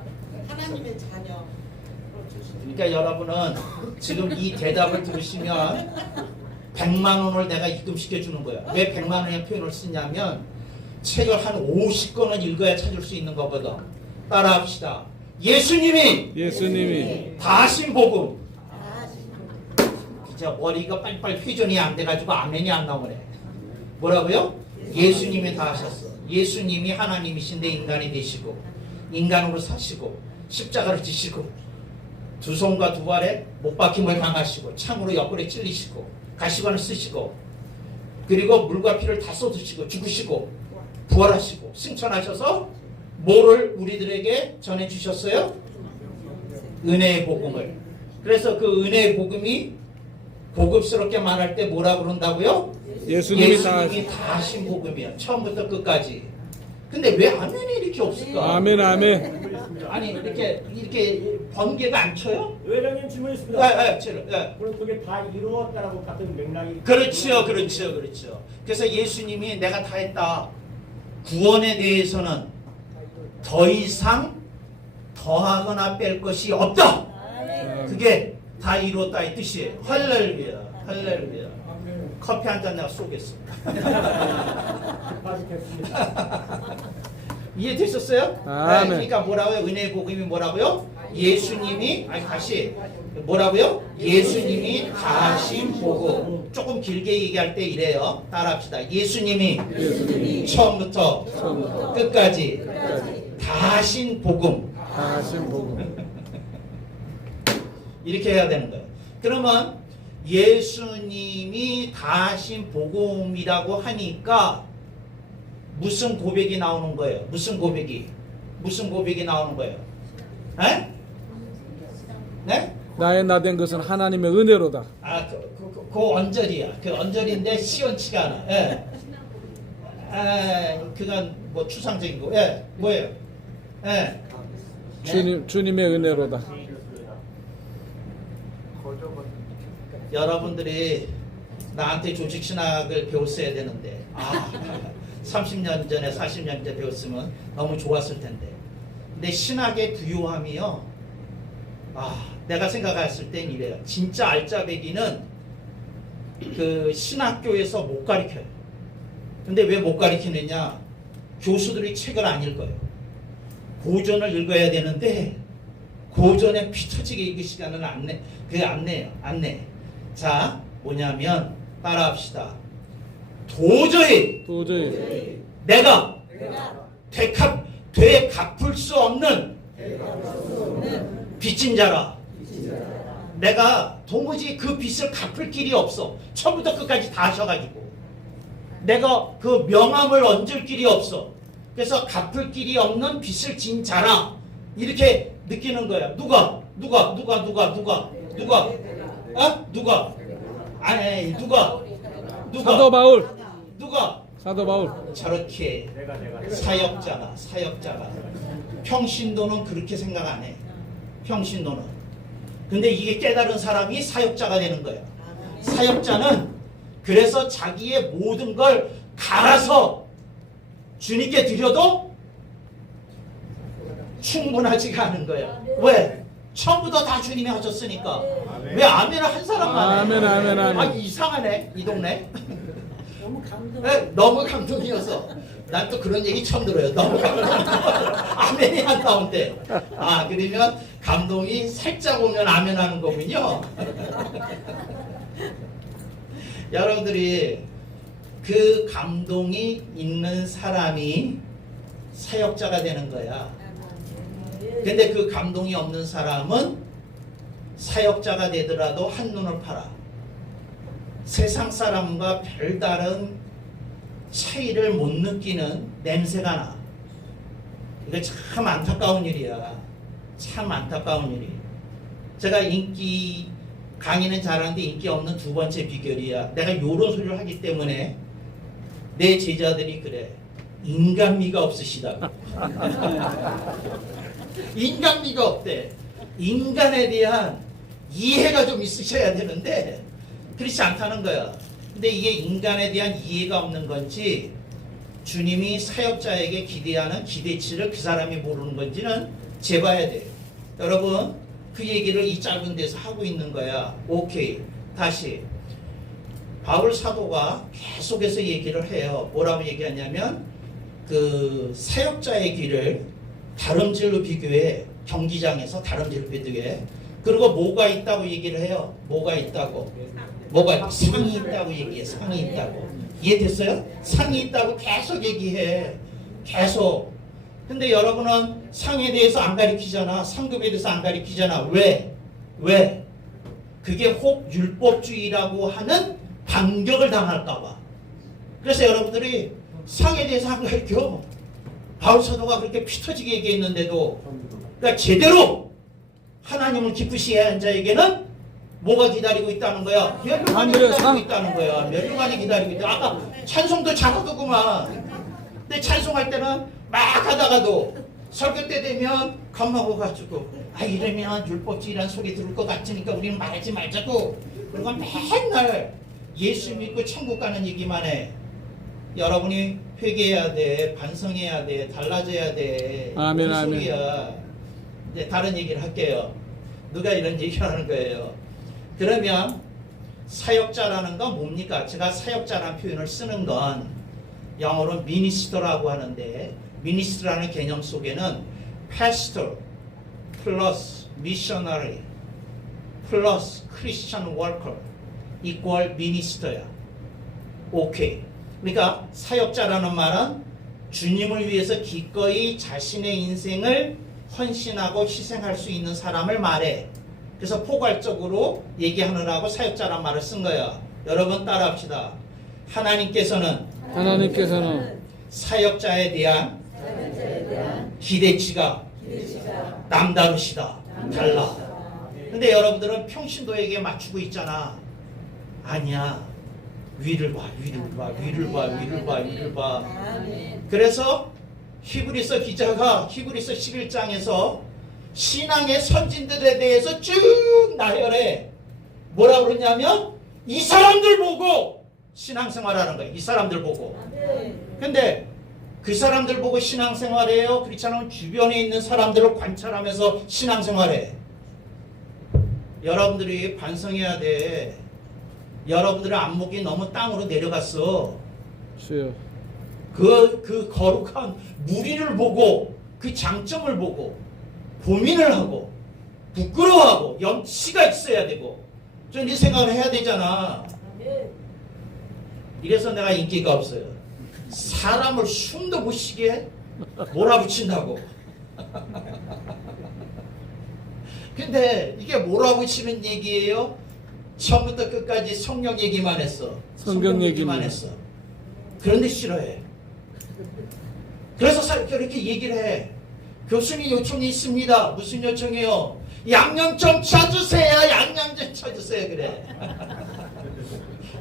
하나님의 자녀. 그러니까 여러분은 지금 이 대답을 들으시면 100만 원을 내가 입금시켜 주는 거야. 왜 100만 원의 표현을 쓰냐면 책을 한 50권은 읽어야 찾을 수 있는 거거든. 따라합시다. 예수님이 다 하신 복음. 진짜 머리가 빨리빨리 회전이 안 돼가지고 아멘이 안 나오네. 뭐라고요? 예수님이 다 하셨어. 예수님이 하나님이신데 인간이 되시고 인간으로 사시고 십자가를 지시고 두 손과 두 발에 못박힘을 당하시고 창으로 옆구리에 찔리시고 가시관을 쓰시고 그리고 물과 피를 다 쏟으시고 죽으시고 부활하시고 승천하셔서 뭐를 우리들에게 전해주셨어요? 은혜의 복음을. 그래서 그 은혜의 복음이 고급스럽게 말할 때 뭐라 그런다고요? 예수님이 다 다 하신 복음이야. 처음부터 끝까지. 근데 왜 아멘이 이렇게 없을까? 아멘 아멘. 아니 이렇게 번개가 안 쳐요? 회장님 질문 있습니다. 네. 그럼 그게 다 이루었다라고 같은 맥락이 그렇죠. 그래서 예수님이 내가 다 했다. 구원에 대해서는 더 이상 더하거나 뺄 것이 없다. 그게 다 이루었다 이 뜻이에요. 할렐루야. 커피 한 잔 내가 쏘겠습니다. 이해되셨어요? 아멘. 네, 그러니까 뭐라고요? 은혜의 복음이 뭐라고요? 예수님이 다시 뭐라고요? 예수님이 다 하신 복음. 조금 길게 얘기할 때 이래요. 따라합시다. 예수님이 처음부터 끝까지 다 하신 복음. 다 하신 복음. 이렇게 해야 되는 거예요. 그러면 예수님이 다 하신 복음이라고 하니까 무슨 고백이 나오는 거예요? 무슨 고백이 나오는 거예요? 에? 네? 나의 나된 것은 하나님의 은혜로다. 그 언저리야. 그 언저리인데 시원치가 않아. 예. 그건 뭐 추상적인 거. 예. 뭐예요? 예. 주님의 은혜로다. 여러분들이 나한테 조직신학을 배웠어야 되는데 30년 전에 40년 전에 배웠으면 너무 좋았을 텐데. 근데 신학의 부요함이요. 내가 생각했을 땐 이래요. 진짜 알짜배기는 그 신학교에서 못 가르쳐요. 근데 왜 못 가르치느냐? 교수들이 책을 안 읽어요. 고전을 읽어야 되는데 고전에 피 터지게 읽을 시간을 안 내요. 자, 뭐냐면 따라합시다. 도저히 내가 되갚을 수 없는 빚진 자라. 내가 도무지 그 빚을 갚을 길이 없어. 처음부터 끝까지 다 하셔가지고 내가 그 명함을 얹을 길이 없어. 그래서 갚을 길이 없는 빚을 진 자라. 이렇게 느끼는 거야. 누가? 아니 누가? 사도 바울. 누가? 사도 바울. 저렇게 사역자가 평신도는 그렇게 생각 안 해. 평신도는. 근데 이게 깨달은 사람이 사역자가 되는 거야. 사역자는 그래서 자기의 모든 걸 갈아서 주님께 드려도 충분하지가 않은 거야. 왜? 처음부터 다 주님이 하셨으니까. 왜 아멘을 한 사람만 해? 아멘. 이상하네 이 동네. 너무 감동. 네, 너무 감동이어서 난 또 그런 얘기 처음 들어요. 너무 감동. 아멘이 안 나온대. 아, 그러면 감동이 살짝 오면 아멘 하는 거군요. 여러분들이 그 감동이 있는 사람이 사역자가 되는 거야. 근데 그 감동이 없는 사람은 사역자가 되더라도 한눈을 팔아. 세상 사람과 별다른 차이를 못 느끼는 냄새가 나. 이거 참 안타까운 일이야. 참 안타까운 일이. 제가 인기 강의는 잘하는데 인기 없는 두 번째 비결이야. 내가 요런 소리를 하기 때문에 내 제자들이 그래. 인간미가 없으시다고. 인간미가 없대. 인간에 대한 이해가 좀 있으셔야 되는데 그렇지 않다는 거야. 근데 이게 인간에 대한 이해가 없는 건지 주님이 사역자에게 기대하는 기대치를 그 사람이 모르는 건지는 재봐야 돼. 여러분 그 얘기를 이 짧은 데서 하고 있는 거야. 오케이. 다시 바울 사도가 계속해서 얘기를 해요. 뭐라고 얘기하냐면 그 사역자의 길을 다름질로 비교해. 경기장에서 다름질로 비교해. 그리고 뭐가 있다고 얘기를 해요. 뭐가 있다고. 뭐가 상이 있다고 얘기해. 상이 있다고. 이해됐어요? 상이 있다고 계속 얘기해. 계속. 근데 여러분은 상에 대해서 안 가리키잖아. 상급에 대해서 안 가리키잖아. 왜? 왜? 그게 혹 율법주의라고 하는 반격을 당할까 봐. 그래서 여러분들이 상에 대해서 안 가리켜. 바울 사도가 그렇게 피 터지게 얘기했는데도 그러니까 제대로 하나님을 기쁘시게 한 자에게는 뭐가 기다리고 있다는 거야? 멸류관이 기다리고 있다는 거야. 멸류관이 기다리고 있다. 아까 찬송도 잘하더구만. 근데 찬송할 때는 막 하다가도 설교 때 되면 겁먹어가지고 이러면 율법주의란 소리 들을 것 같으니까 우리는 말하지 말자고. 그리고 맨날 예수 믿고 천국 가는 얘기만 해. 여러분이 회개해야 돼. 반성해야 돼. 달라져야 돼. 아멘, 무슨 아멘. 소리야. 이제 다른 얘기를 할게요. 누가 이런 얘기를 하는 거예요. 그러면 사역자라는 건 뭡니까? 제가 사역자라는 표현을 쓰는 건 영어로 미니스터라고 하는데 미니스터라는 개념 속에는 pastor 플러스 missionary 플러스 Christian worker equal minister야. 오케이. 그러니까 사역자라는 말은 주님을 위해서 기꺼이 자신의 인생을 헌신하고 희생할 수 있는 사람을 말해. 그래서 포괄적으로 얘기하느라고 사역자란 말을 쓴 거야. 여러분 따라합시다. 하나님께서는 사역자에 대한 기대치가 남다르시다. 달라. 근데 여러분들은 평신도에게 맞추고 있잖아. 아니야. 위를 봐. 그래서 히브리서 기자가 히브리서 11장에서 신앙의 선진들에 대해서 쭉 나열해. 뭐라 그러냐면 이 사람들 보고 신앙생활하는 거야. 이 사람들 보고. 근데 그 사람들 보고 신앙생활해요? 그렇지 않으면 주변에 있는 사람들을 관찰하면서 신앙생활해. 여러분들이 반성해야 돼. 여러분들의 안목이 너무 땅으로 내려갔어. 주여. 그 거룩한 무리를 보고 그 장점을 보고 고민을 하고 부끄러워하고 염치가 있어야 되고 좀 이 생각을 해야 되잖아. 이래서 내가 인기가 없어요. 사람을 숨도 못 쉬게 몰아붙인다고. 근데 이게 몰아붙이는 얘기예요? 처음부터 끝까지 성경 얘기만 했어. 성경 얘기만 했어. 그런데 싫어해. 그래서 이렇게 얘기를 해. 교수님 요청이 있습니다. 무슨 요청이요? 양념 좀 쳐주세요. 양념 좀 쳐주세요. 그래.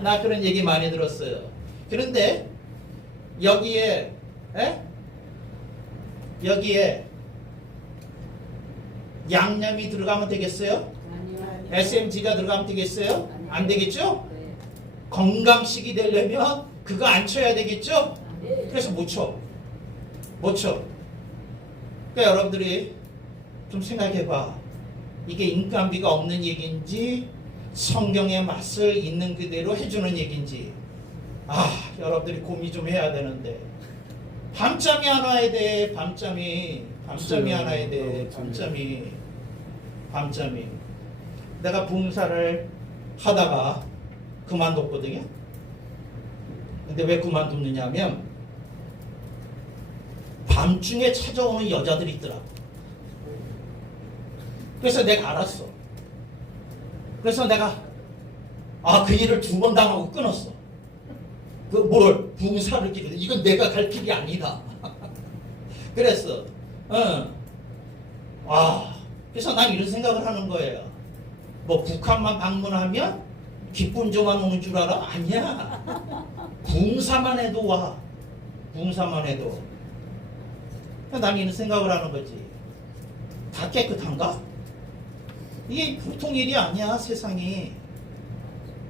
나 그런 얘기 많이 들었어요. 그런데 여기에 양념이 들어가면 되겠어요? SMG가 들어가면 되겠어요? 안 되겠죠? 건강식이 되려면 그거 안 쳐야 되겠죠? 그래서 못 쳐. 그러니까 여러분들이 좀 생각해봐. 이게 인간비가 없는 얘기인지 성경의 맛을 있는 그대로 해주는 얘기인지. 여러분들이 고민 좀 해야 되는데 밤잠이 안 와야 돼. 밤잠이 안 와야 돼. 밤잠이 내가 봉사를 하다가 그만뒀거든요. 근데 왜 그만뒀느냐 하면 밤중에 찾아오는 여자들이 있더라. 그래서 내가 알았어. 그래서 내가 그 일을 2번 당하고 끊었어. 봉사를 기르는 이건 내가 갈 길이 아니다. 그래서 그래서 난 이런 생각을 하는 거예요. 뭐 북한만 방문하면 기쁨조만 오는 줄 알아? 아니야. 봉사만 해도 와. 봉사만 해도. 난 이런 생각을 하는 거지. 다 깨끗한가? 이게 보통 일이 아니야, 세상이.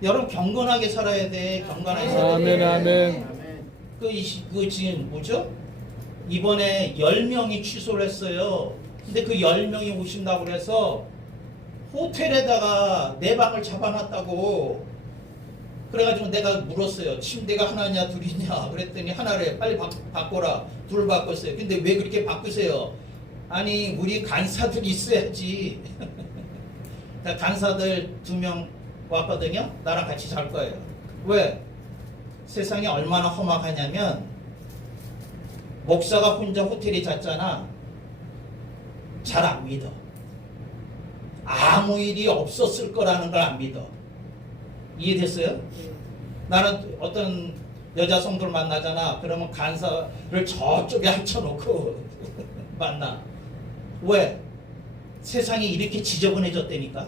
여러분 경건하게 살아야 돼. 경건하게 살아야 돼. 아멘. 그 지금 뭐죠? 이번에 10명이 취소를 했어요. 근데 그 10명이 오신다고 그래서 호텔에다가 내 방을 잡아놨다고. 그래가지고 내가 물었어요. 침대가 하나냐 둘이냐 그랬더니 하나래. 빨리 바꿔라. 둘 바꿨어요. 근데 왜 그렇게 바꾸세요? 아니 우리 간사들이 있어야지. 간사들 2명 왔거든요. 나랑 같이 잘 거예요. 왜? 세상이 얼마나 험악하냐면 목사가 혼자 호텔에 잤잖아. 잘 안 믿어. 아무 일이 없었을 거라는 걸 안 믿어. 이해됐어요? 나는 어떤 여자 성도를 만나잖아. 그러면 간사를 저쪽에 앉혀놓고 만나. 왜? 세상이 이렇게 지저분해졌다니까.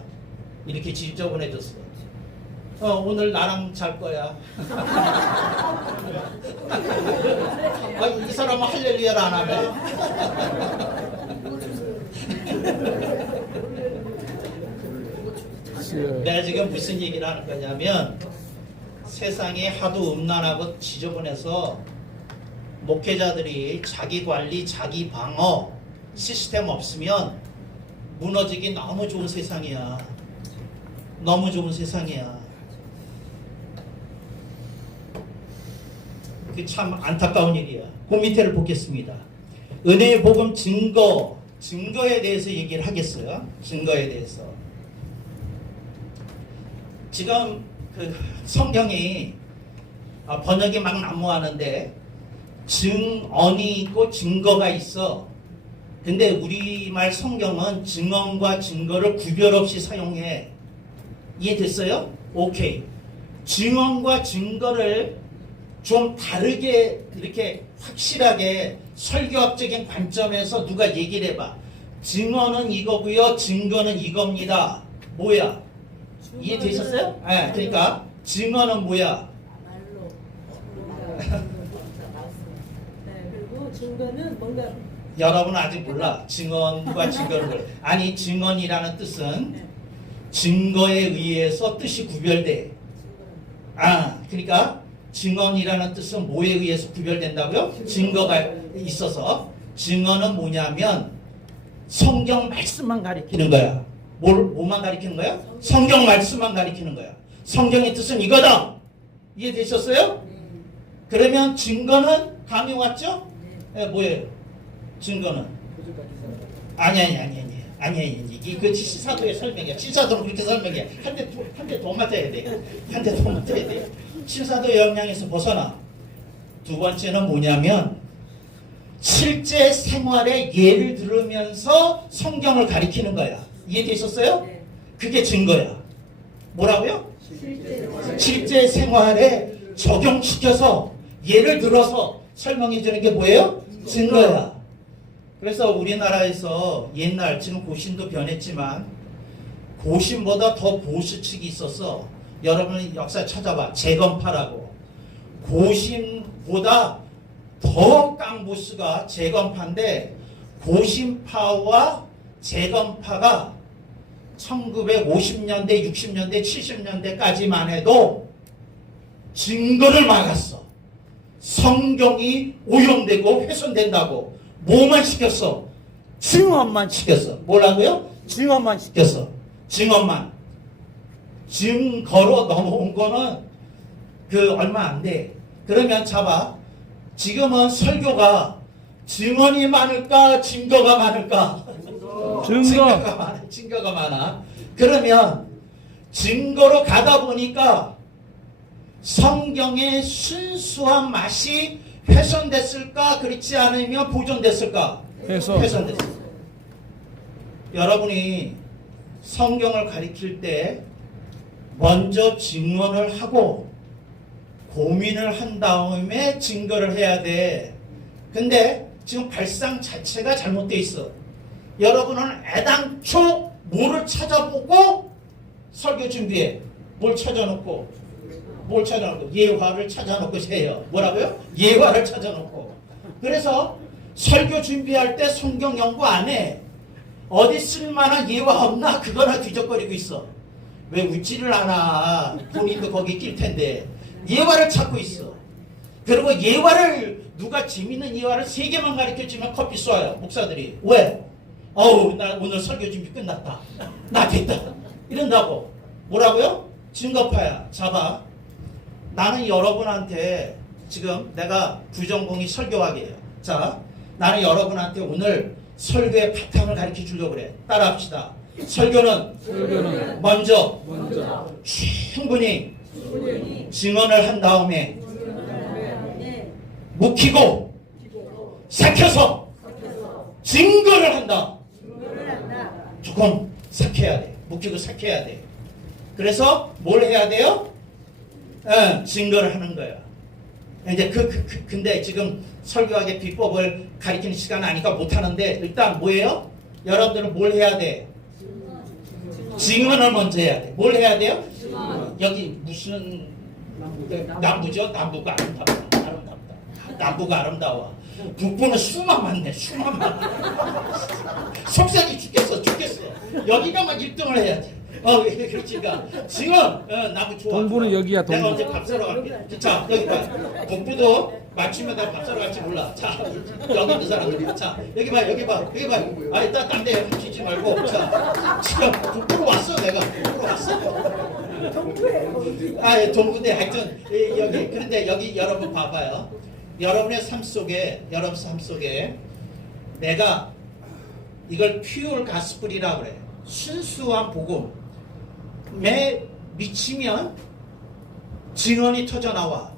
이렇게 지저분해졌어. 오늘 나랑 잘 거야. 이 사람은 할렐루야를 안 하네. 내가 지금 무슨 얘기를 하는 거냐면 세상이 하도 음란하고 지저분해서 목회자들이 자기 관리, 자기 방어 시스템 없으면 무너지기 너무 좋은 세상이야. 너무 좋은 세상이야. 그게 참 안타까운 일이야. 그 밑에를 보겠습니다. 은혜의 복음 증거에 대해서 얘기를 하겠어요. 증거에 대해서. 지금 그 성경이 번역이 막 난무하는데 증언이 있고 증거가 있어. 근데 우리말 성경은 증언과 증거를 구별 없이 사용해. 이해됐어요? 오케이. 증언과 증거를 좀 다르게 이렇게 확실하게 설교학적인 관점에서 누가 얘기를 해봐. 증언은 이거고요. 증거는 이겁니다. 뭐야? 이해되셨어요? 네, 그러니까 증언은 뭐야? 말로 네, 그리고 증거는 뭔가 여러분 아직 몰라. 증언과 증거를. 아니 증언이라는 뜻은 증거에 의해서 뜻이 구별돼. 그러니까 증언이라는 뜻은 뭐에 의해서 구별된다고요? 증거가 있어서. 증언은 뭐냐면 성경 말씀만 가리키는 거야. 뭐만 가리키는 거야? 성경 말씀만 가리키는 거야. 성경의 뜻은 이거다. 이해되셨어요? 그러면 증거는 감이 왔죠? 뭐예요? 증거는? 아니. 그 시사도의 설명이야. 시사도는 그렇게 설명해. 한 대 더 맞아야 돼. 한 대 더 맞아야 돼. 시사도의 영향에서 벗어나. 두 번째는 뭐냐면 실제 생활에 예를 들으면서 성경을 가리키는 거야. 이해되셨어요? 그게 증거야. 뭐라고요? 실제 생활에 적용시켜서 예를 들어서 설명해 주는 게 뭐예요? 증거야. 그래서 우리나라에서 옛날, 지금 고신도 변했지만 고신보다 더 보수 측이 있었어. 여러분 역사 찾아봐. 재건파라고. 고신보다 더 깡보스가 재건파인데 고신파와 재건파가 1950년대, 60년대, 70년대까지만 해도 증거를 막았어. 성경이 오염되고 훼손된다고. 뭐만 시켰어? 증언만 시켰어. 뭐라고요? 증언만 시켰어. 증언만. 증거로 넘어온 거는 얼마 안 돼. 그러면 잡아. 지금은 설교가 증언이 많을까 증거가 많을까? 증거가 많아. 그러면 증거로 가다 보니까 성경의 순수한 맛이 훼손됐을까? 그렇지 않으면 보존됐을까? 훼손됐을까? 여러분이 성경을 가리킬 때 먼저 증언을 하고 고민을 한 다음에 증거를 해야 돼. 근데 지금 발상 자체가 잘못되어 있어. 여러분은 애당초 뭐를 찾아보고 설교 준비해. 뭘 찾아놓고 예화를 찾아놓고 해요. 뭐라고요? 예화를 찾아놓고. 그래서 설교 준비할 때 성경 연구 안 해. 어디 쓸만한 예화 없나? 그거나 뒤적거리고 있어. 왜 웃지를 않아? 본인도 거기 낄 텐데. 예화를 찾고 있어. 그리고 예화를 누가 재밌는 예화를 3개만 가르쳐주면 커피 쏴요. 목사들이. 왜? 어우, 나 오늘 설교 준비 끝났다. 나 됐다. 이런다고. 뭐라고요? 증거파야. 잡아. 나는 여러분한테 지금 내가 부전공이 설교학이에요. 자, 나는 여러분한테 오늘 설교의 바탕을 가르쳐 주려고 그래. 따라합시다. 설교는 먼저 충분히 증언을 한 다음에 묵히고 삭혀서 증거를 한다. 조금 삭혀야 돼. 묵히고 삭혀야 돼. 그래서 뭘 해야 돼요? 증거를 하는 거야. 이제 근데 지금 설교학의 비법을 가리키는 시간은 아니까 못하는데 일단 뭐예요? 여러분들은 뭘 해야 돼? 증언을 먼저 해야 돼. 뭘 해야 돼요? 여기 무슨 남부죠? 남부가 아름답다. 남부가 아름다워. 북부는 수만 많네. 수만 많아. 속상해 죽겠어. 여기가 막 1등을 해야지. 그렇지가. 증언. 남부 좋아. 동부는 여기야. 동부. 내가 언제 밥 사러 갈게. 자, 여기 봐. 북부도 맞추면 내가 밥 사러 갈지 몰라. 자, 여기 있는 사람들. 자, 여기 봐. 아니, 딴 데 훔치지 말고. 자, 지금 북부로 왔어. 내가 북부로 왔어. 동부대 하여튼 여기. 그런데 여기 여러분 봐봐요. 여러분의 삶 속에 내가 이걸 퓨어 가스플이라고 그래. 순수한 복음에 미치면 증언이 터져 나와.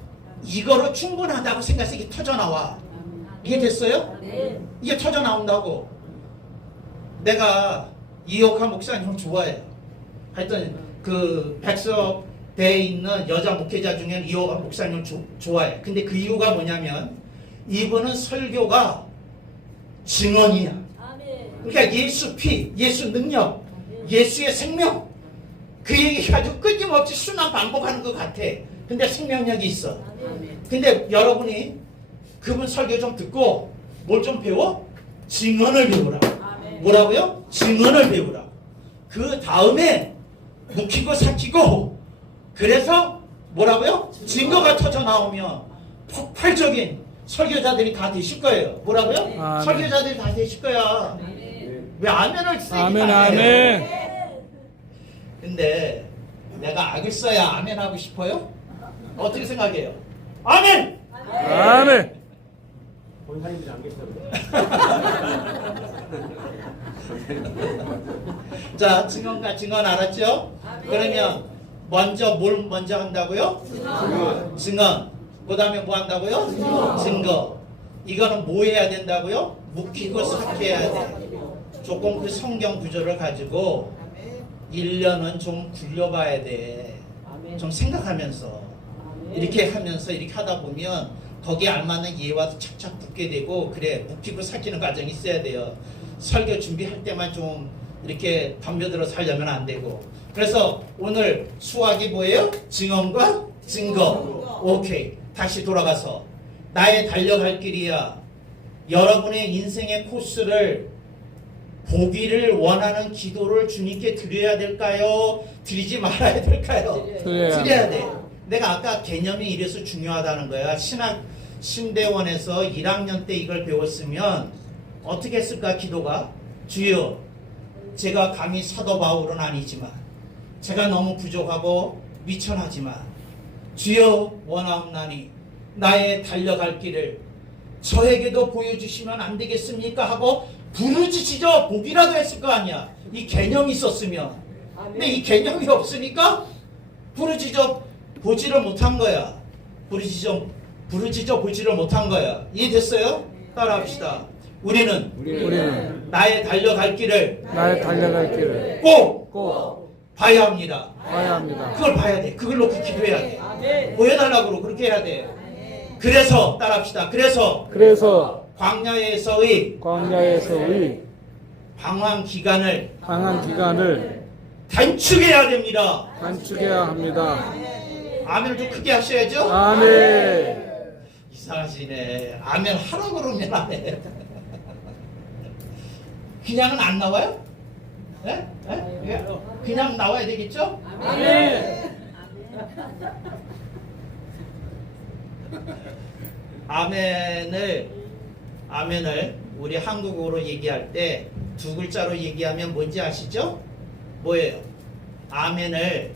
이거로 충분하다고 생각해서 이게 터져 나와. 이해됐어요? 네. 이게 터져 나온다고. 내가 이옥한 목사님 좋아해요. 하여튼 그 백석대에 있는 여자 목회자 중에 이옥한 목사님 좋아해. 근데 그 이유가 뭐냐면 이분은 설교가 증언이야. 그러니까 예수 피, 예수 능력, 예수의 생명, 그 얘기 가지고 끊임없이 순환 반복하는 것 같아. 근데 생명력이 있어. 근데 여러분이 그분 설교 좀 듣고 뭘 좀 배워? 증언을 배우라. 뭐라고요? 증언을 배우라. 그 다음에 묵히고 삭히고, 그래서 뭐라고요? 증거가 터져 나오면 폭발적인 설교자들이 다 되실 거예요. 뭐라고요? 아멘. 설교자들이 다 되실 거야. 왜 아멘을 쓰니까 아멘. 근데 내가 악을 써야 아멘 하고 싶어요? 어떻게 생각해요? 아멘! 본사님들이 안 계셔서 자, 증언 알았죠? 그러면 뭘 먼저 한다고요? 증언. 그 다음에 뭐 한다고요? 증거. 이거는 뭐 해야 된다고요? 묵히고 삭혀야 돼. 조금 그 성경 구조를 가지고 1년은 좀 굴려봐야 돼. 좀 생각하면서 이렇게 하면서 이렇게 하다 보면 거기에 알맞는 예화도 착착 붙게 되고, 그래, 묵히고 삭히는 과정이 있어야 돼요. 설교 준비할 때만 좀 이렇게 덤벼들어서 하려면 안 되고. 그래서 오늘 수학이 뭐예요? 증언과 증거. 오케이. 다시 돌아가서 나의 달려갈 길이야. 여러분의 인생의 코스를 보기를 원하는 기도를 주님께 드려야 될까요? 드리지 말아야 될까요? 드려야 돼. 내가 아까 개념이 이래서 중요하다는 거야. 신대원에서 1학년 때 이걸 배웠으면 어떻게 했을까? 기도가, 주여, 제가 감히 사도 바울은 아니지만, 제가 너무 부족하고 미천하지만, 주여 원하옵나니 나의 달려갈 길을 저에게도 보여주시면 안 되겠습니까? 하고 부르짖어 보기라도 했을 거 아니야. 이 개념이 있었으면. 근데 이 개념이 없으니까 부르짖어 보지를 못한 거야. 부르짖어 보지를 못한 거야. 이해됐어요? 따라합시다. 우리는 나의 달려갈 길을 꼭 봐야 합니다. 그걸 봐야 돼. 그걸 놓고 기도해야 돼. 보여달라고 그렇게 해야 돼. 그래서 따라합시다. 그래서 광야에서의 방황 기간을 단축해야 됩니다. 아멘을 좀 크게 하셔야죠. 이상하시네. 아멘 하라고 그러면 안 해. 그냥은 안 나와요? 네? 네? 그냥 나와야 되겠죠? 아멘을 우리 한국어로 얘기할 때 두 글자로 얘기하면 뭔지 아시죠? 뭐예요? 아멘을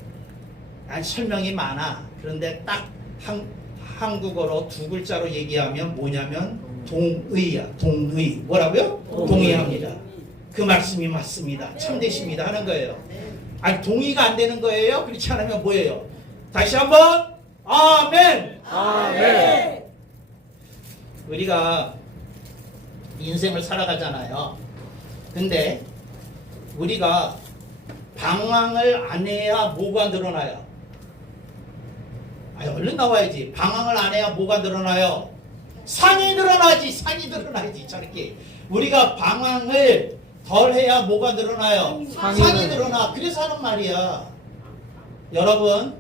설명이 많아. 그런데 딱 한국어로 두 글자로 얘기하면 뭐냐면 동의야. 동의. 뭐라고요? 동의합니다. 그 말씀이 맞습니다. 참되십니다. 하는 거예요. 아니 동의가 안 되는 거예요? 그렇지 않으면 뭐예요? 다시 한번 아멘. 우리가 인생을 살아가잖아요. 근데 우리가 방황을 안 해야 뭐가 늘어나요? 얼른 나와야지. 방황을 안 해야 뭐가 늘어나요? 산이 늘어나야지. 저렇게 우리가 방황을 덜 해야 뭐가 늘어나요? 산이 늘어나. 그래서 하는 말이야. 여러분,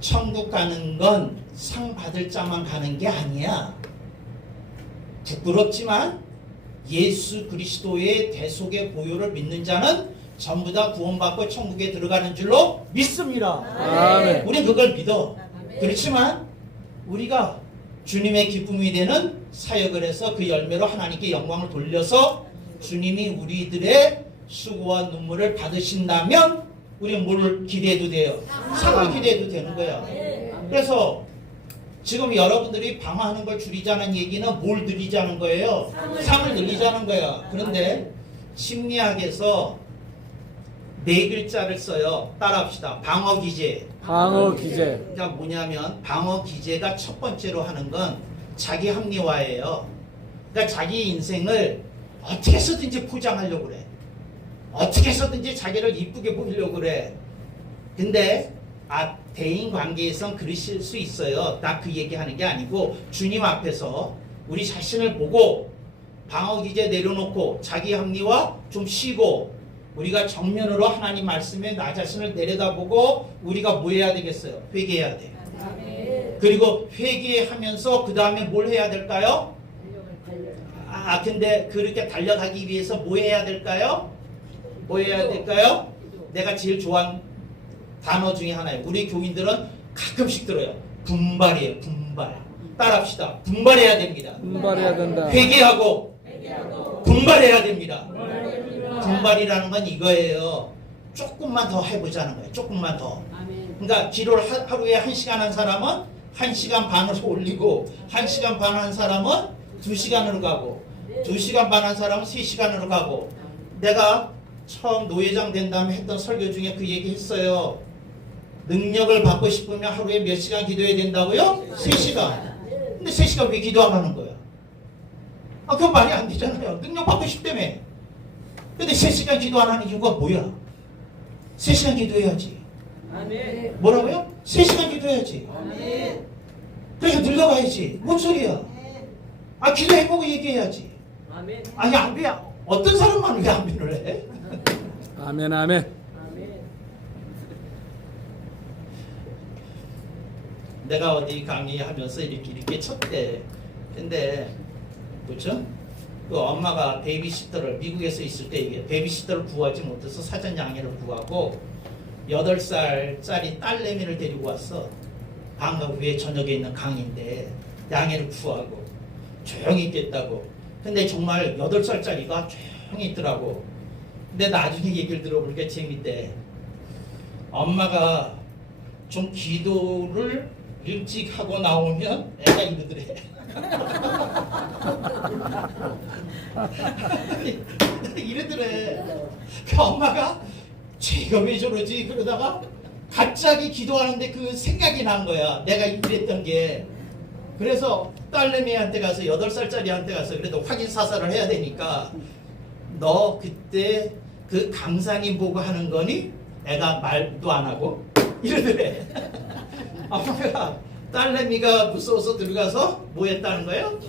천국 가는 건 상 받을 자만 가는 게 아니야. 부끄럽지만 예수 그리스도의 대속의 보혈을 믿는 자는 전부 다 구원받고 천국에 들어가는 줄로 믿습니다. 아멘. 우리 그걸 믿어. 그렇지만 우리가 주님의 기쁨이 되는 사역을 해서 그 열매로 하나님께 영광을 돌려서 주님이 우리들의 수고와 눈물을 받으신다면 우리는 뭘 기대해도 돼요? 상을 기대해도 되는 거야. 그래서 지금 여러분들이 방황하는 걸 줄이자는 얘기는 뭘 늘리자는 거예요? 상을 늘리자는 거야. 그런데 심리학에서 네 글자를 써요. 따라합시다. 방어 기제. 그러니까 뭐냐면 방어 기제가 첫 번째로 하는 건 자기 합리화예요. 그러니까 자기 인생을 어떻게 해서든지 포장하려고 그래. 어떻게 해서든지 자기를 이쁘게 보이려고 그래. 근데 대인 관계에선 그러실 수 있어요. 나 그 얘기하는 게 아니고 주님 앞에서 우리 자신을 보고 방어 기제 내려놓고 자기 합리화 좀 쉬고 우리가 정면으로 하나님 말씀에 나 자신을 내려다보고 우리가 뭐 해야 되겠어요? 회개해야 돼. 그리고 회개하면서 그 다음에 뭘 해야 될까요? 근데 그렇게 달려가기 위해서 뭐 해야 될까요? 내가 제일 좋아하는 단어 중에 하나예요. 우리 교인들은 가끔씩 들어요. 분발이에요. 분발. 따라합시다. 분발해야 됩니다. 회개하고 분발해야 됩니다. 분발이라는 건 이거예요. 조금만 더 해보자는 거예요. 조금만 더. 그러니까 기도를 하루에 1시간 한 사람은 1시간 반으로 올리고 1시간 반 한 사람은 2시간으로 가고 2시간 반 한 사람은 3시간으로 가고 내가 처음 노회장 된 다음에 했던 설교 중에 그 얘기 했어요. 능력을 받고 싶으면 하루에 몇 시간 기도해야 된다고요? 3시간. 근데 3시간 왜 기도 안 하는 거야? 그건 말이 안 되잖아요. 능력 받고 싶다며. 근데 3시간 기도 안 하는 이유가 뭐야? 3시간 기도해야지. 뭐라고요? 3시간 기도해야지. 그러니까 늘려가야지. 뭔 소리야? 기도해보고 얘기해야지. 아니 안 돼. 어떤 사람만 왜 안배를 해? 아멘. 내가 어디 강의하면서 이렇게 쳤대. 근데 그렇죠? 그 엄마가 베이비시터를 미국에서 있을 때 이게 베이비시터를 구하지 못해서 사전 양해를 구하고 8살짜리 딸내미를 데리고 왔어. 방과 후에 저녁에 있는 강의인데 양해를 구하고 조용히 있겠다고. 근데 정말 8살짜리가 조용히 있더라고. 근데 나중에 얘기를 들어보니까 재밌대. 엄마가 좀 기도를 일찍 하고 나오면 애가 이러더래. 이러더래. 그 엄마가 쟤가 왜 저러지? 그러다가 갑자기 기도하는데 그 생각이 난 거야. 내가 이랬던 게. 그래서 딸내미한테 가서 8살짜리한테 가서 그래도 확인 사살을 해야 되니까 너 그때 그 강사님 보고 하는 거니? 애가 말도 안 하고 이러더래. 엄마가 딸내미가 무서워서 들어가서 뭐 했다는 거예요?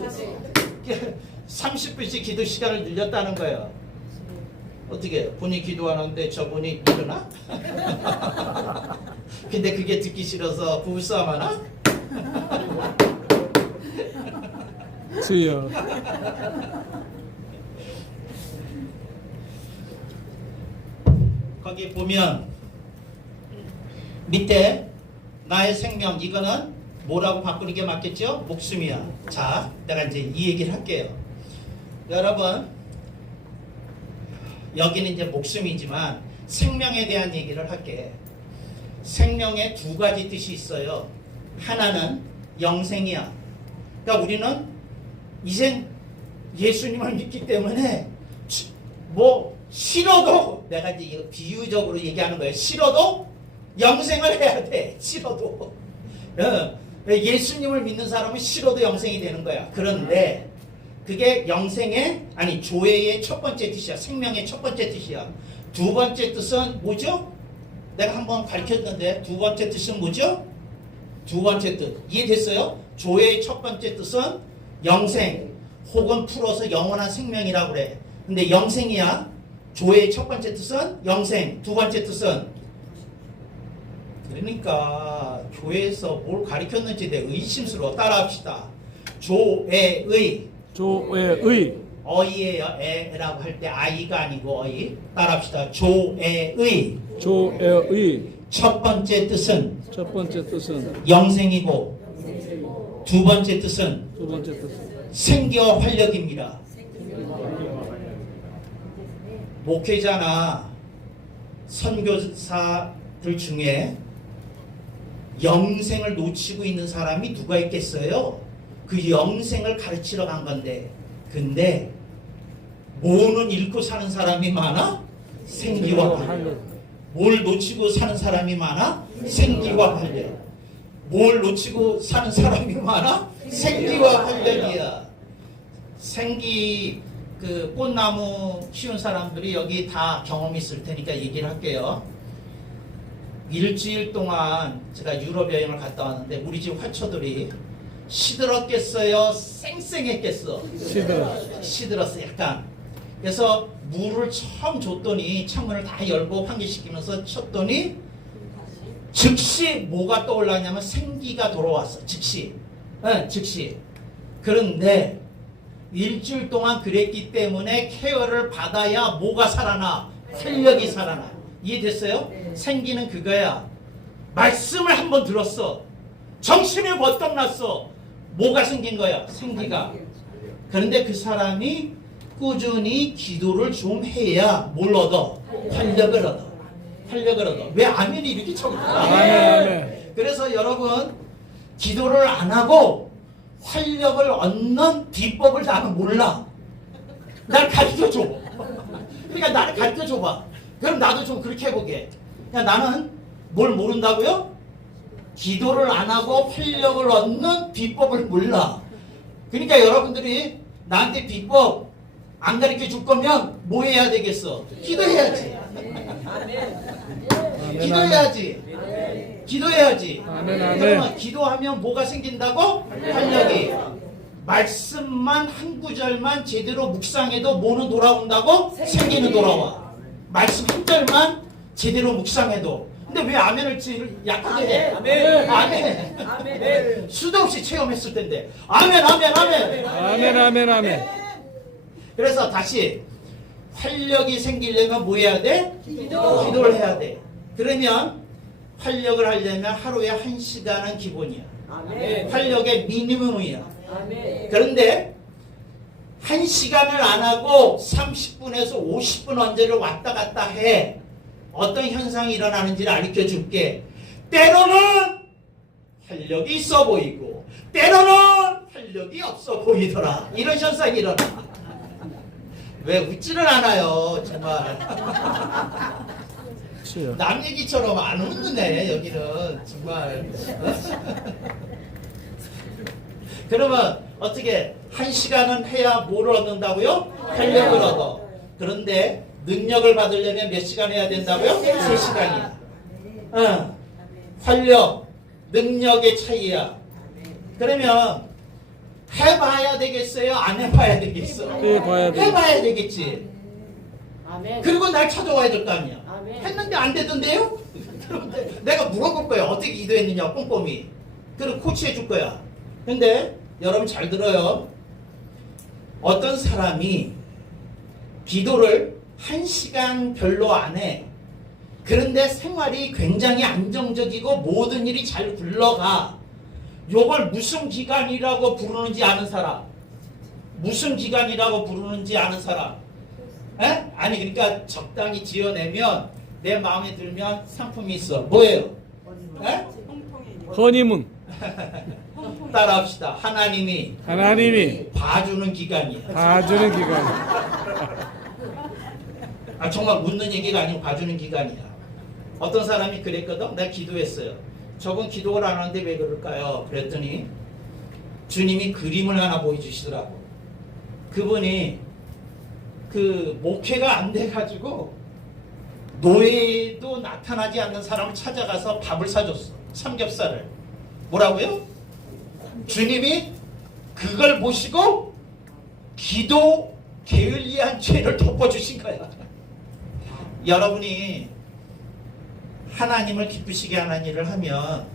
30분씩 기도 시간을 늘렸다는 거예요. 어떻게 본인이 기도하는데 저분이 일어나? 근데 그게 듣기 싫어서 부부싸움 하나? 주여. 거기 보면 밑에 나의 생명, 이거는 뭐라고 바꾸는 게 맞겠죠? 목숨이야. 자, 내가 이제 이 얘기를 할게요. 여러분, 여기는 이제 목숨이지만 생명에 대한 얘기를 할게. 생명에 두 가지 뜻이 있어요. 하나는 영생이야. 그러니까 우리는 이젠 예수님을 믿기 때문에 뭐 싫어도, 내가 이제 이거 비유적으로 얘기하는 거예요. 싫어도 영생을 해야 돼. 싫어도. 예수님을 믿는 사람은 싫어도 영생이 되는 거야. 그런데 그게 영생의, 아니 조회의 첫 번째 뜻이야. 생명의 첫 번째 뜻이야. 두 번째 뜻은 뭐죠? 내가 한번 가르쳤는데 두 번째 뜻은 뭐죠? 두 번째 뜻 이해됐어요? 조회의 첫 번째 뜻은 영생 혹은 풀어서 영원한 생명이라고 그래. 근데 영생이야. 조회의 첫 번째 뜻은 영생, 두 번째 뜻은, 그러니까 교회에서 뭘 가르쳤는지 내 의심스러워. 따라합시다. 조회의, 조회의, 어이예요. 애라고 할 때 아이가 아니고 어이. 따라합시다. 조회의, 조회의 첫 번째 뜻은 첫 번째 뜻은 영생이고 두 번째 뜻은 두 번째 뜻은 생기와 활력입니다. 목회자나 선교사들 중에 영생을 놓치고 있는 사람이 누가 있겠어요? 그 영생을 가르치러 간 건데, 근데 뭐는 잃고 사는 사람이 많아? 생기와 활력. 뭘 놓치고 사는 사람이 많아? 생기와 활력. 뭘 놓치고 사는 사람이 많아? 생기와 활력이야. 생기, 그 꽃나무 키운 사람들이 여기 다 경험이 있을 테니까 얘기를 할게요. 일주일 동안 제가 유럽 여행을 갔다 왔는데 우리 집 화초들이 시들었겠어요? 쌩쌩했겠어? 시들었어 약간. 그래서 물을 처음 줬더니 창문을 다 열고 환기시키면서 쳤더니 즉시 뭐가 떠올랐냐면 생기가 돌아왔어. 즉시. 즉시. 그런데 일주일 동안 그랬기 때문에 케어를 받아야 뭐가 살아나? 활력이 살아나. 이해됐어요? 네. 생기는 그거야. 말씀을 한번 들었어. 정신이 벌떡 났어. 뭐가 생긴 거야? 생기가. 그런데 그 사람이 꾸준히 기도를 좀 해야 뭘 얻어? 활력을 얻어. 활력을 얻어. 왜 아멘이 이렇게 적을까? 아멘. 그래서 여러분, 기도를 안 하고 활력을 얻는 비법을 나는 몰라. 날 가르쳐줘. 그러니까 나를 가르쳐줘봐. 그럼 나도 좀 그렇게 해보게. 그냥 나는 뭘 모른다고요? 기도를 안 하고 활력을 얻는 비법을 몰라. 그러니까 여러분들이 나한테 비법 안 가르쳐 줄 거면 뭐 해야 되겠어? 기도해야지. 기도해야지. 기도해야지. 아멘, 아멘. 그러면 기도하면 뭐가 생긴다고? 활력이. 말씀만 한 구절만 제대로 묵상해도 뭐는 돌아온다고? 생기는 돌아와. 말씀 한 절만 제대로 묵상해도. 근데 왜 아멘을 약하게 해? 아멘. 아멘. 아멘. 수도 없이 체험했을 텐데. 아멘, 아멘, 아멘. 아멘, 아멘, 아멘. 그래서 다시 활력이 생기려면 뭐 해야 돼? 기도. 기도를 해야 돼. 그러면 활력을 하려면 하루에 1시간은 기본이야. 아멘. 활력의 미니멈이야. 아멘. 그런데 1시간을 안 하고 30분에서 50분 언제를 왔다 갔다 해. 어떤 현상이 일어나는지를 알려줄게. 때로는 활력이 있어 보이고 때로는 활력이 없어 보이더라. 이런 현상이 일어나. 왜 웃지를 않아요 정말. 치요. 남 얘기처럼 안 웃는데 여기는 정말. 그러면 어떻게 1시간은 해야 뭘 얻는다고요? 활력을 얻어. 그런데 능력을 받으려면 몇 시간 해야 된다고요? 3시간이야. 활력, 능력의 차이야. 그러면 해봐야 되겠어요? 안 해봐야 되겠어? 해봐야 돼. 해봐야 되겠지. 아멘. 그리고 날 찾아와야 될 거 아니야. 아멘. 했는데 안 되던데요? 그런데 내가 물어볼 거야. 어떻게 기도했느냐 꼼꼼히. 그리고 코치해 줄 거야. 근데 여러분 잘 들어요. 어떤 사람이 기도를 1시간 별로 안 해. 그런데 생활이 굉장히 안정적이고 모든 일이 잘 굴러가. 요걸 무슨 기간이라고 부르는지 아는 사람? 무슨 기간이라고 부르는지 아는 사람? 에? 아니 그러니까 적당히 지어내면 내 마음에 들면 상품이 있어. 뭐예요? 에? 허니문. 따라합시다. 하나님이 하나님이 봐주는 기간이야. 봐주는 기간. 아 정말 묻는 얘기가 아니고 봐주는 기간이야. 어떤 사람이 그랬거든. 내가 기도했어요. 저건 기도를 안 하는데 왜 그럴까요? 그랬더니 주님이 그림을 하나 보여주시더라고. 그분이 그 목회가 안 돼가지고 노예도 나타나지 않는 사람을 찾아가서 밥을 사줬어. 삼겹살을. 뭐라고요? 주님이 그걸 보시고 기도 게을리한 죄를 덮어주신 거야. 여러분이 하나님을 기쁘시게 하는 일을 하면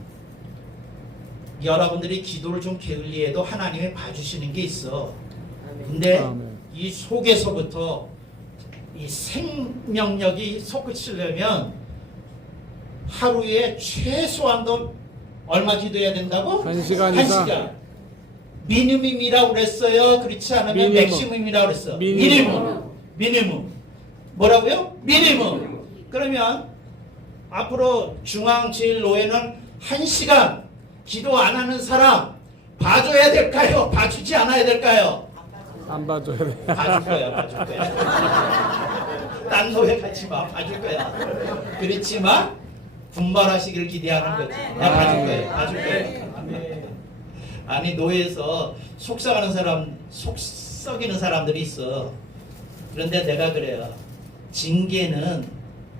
여러분들이 기도를 좀 게을리해도 하나님이 봐주시는 게 있어. 근데 아멘. 이 속에서부터 이 생명력이 솟구치려면 하루에 최소한도 얼마 기도해야 된다고? 1시간 이상. 1시간. 미니멈이라고 그랬어요. 그렇지 않으면 미니멈. 맥시멈이라고 그랬어. 미니멈. 미니멈. 뭐라고요? 미니멈. 그러면 앞으로 중앙제일노회는 1시간 기도 안 하는 사람 봐줘야 될까요? 봐주지 않아야 될까요? 안 봐줘야 돼. 봐줄 거야, 봐줄 거야. 딴 노예 같이 마, 봐줄 거야. 그렇지만 분발하시기를 기대하는 거지. 나 봐줄 거야, 봐줄 거야. 아니 노예에서 속삭이는 사람, 속 썩이는 사람들이 있어. 그런데 내가 그래요. 징계는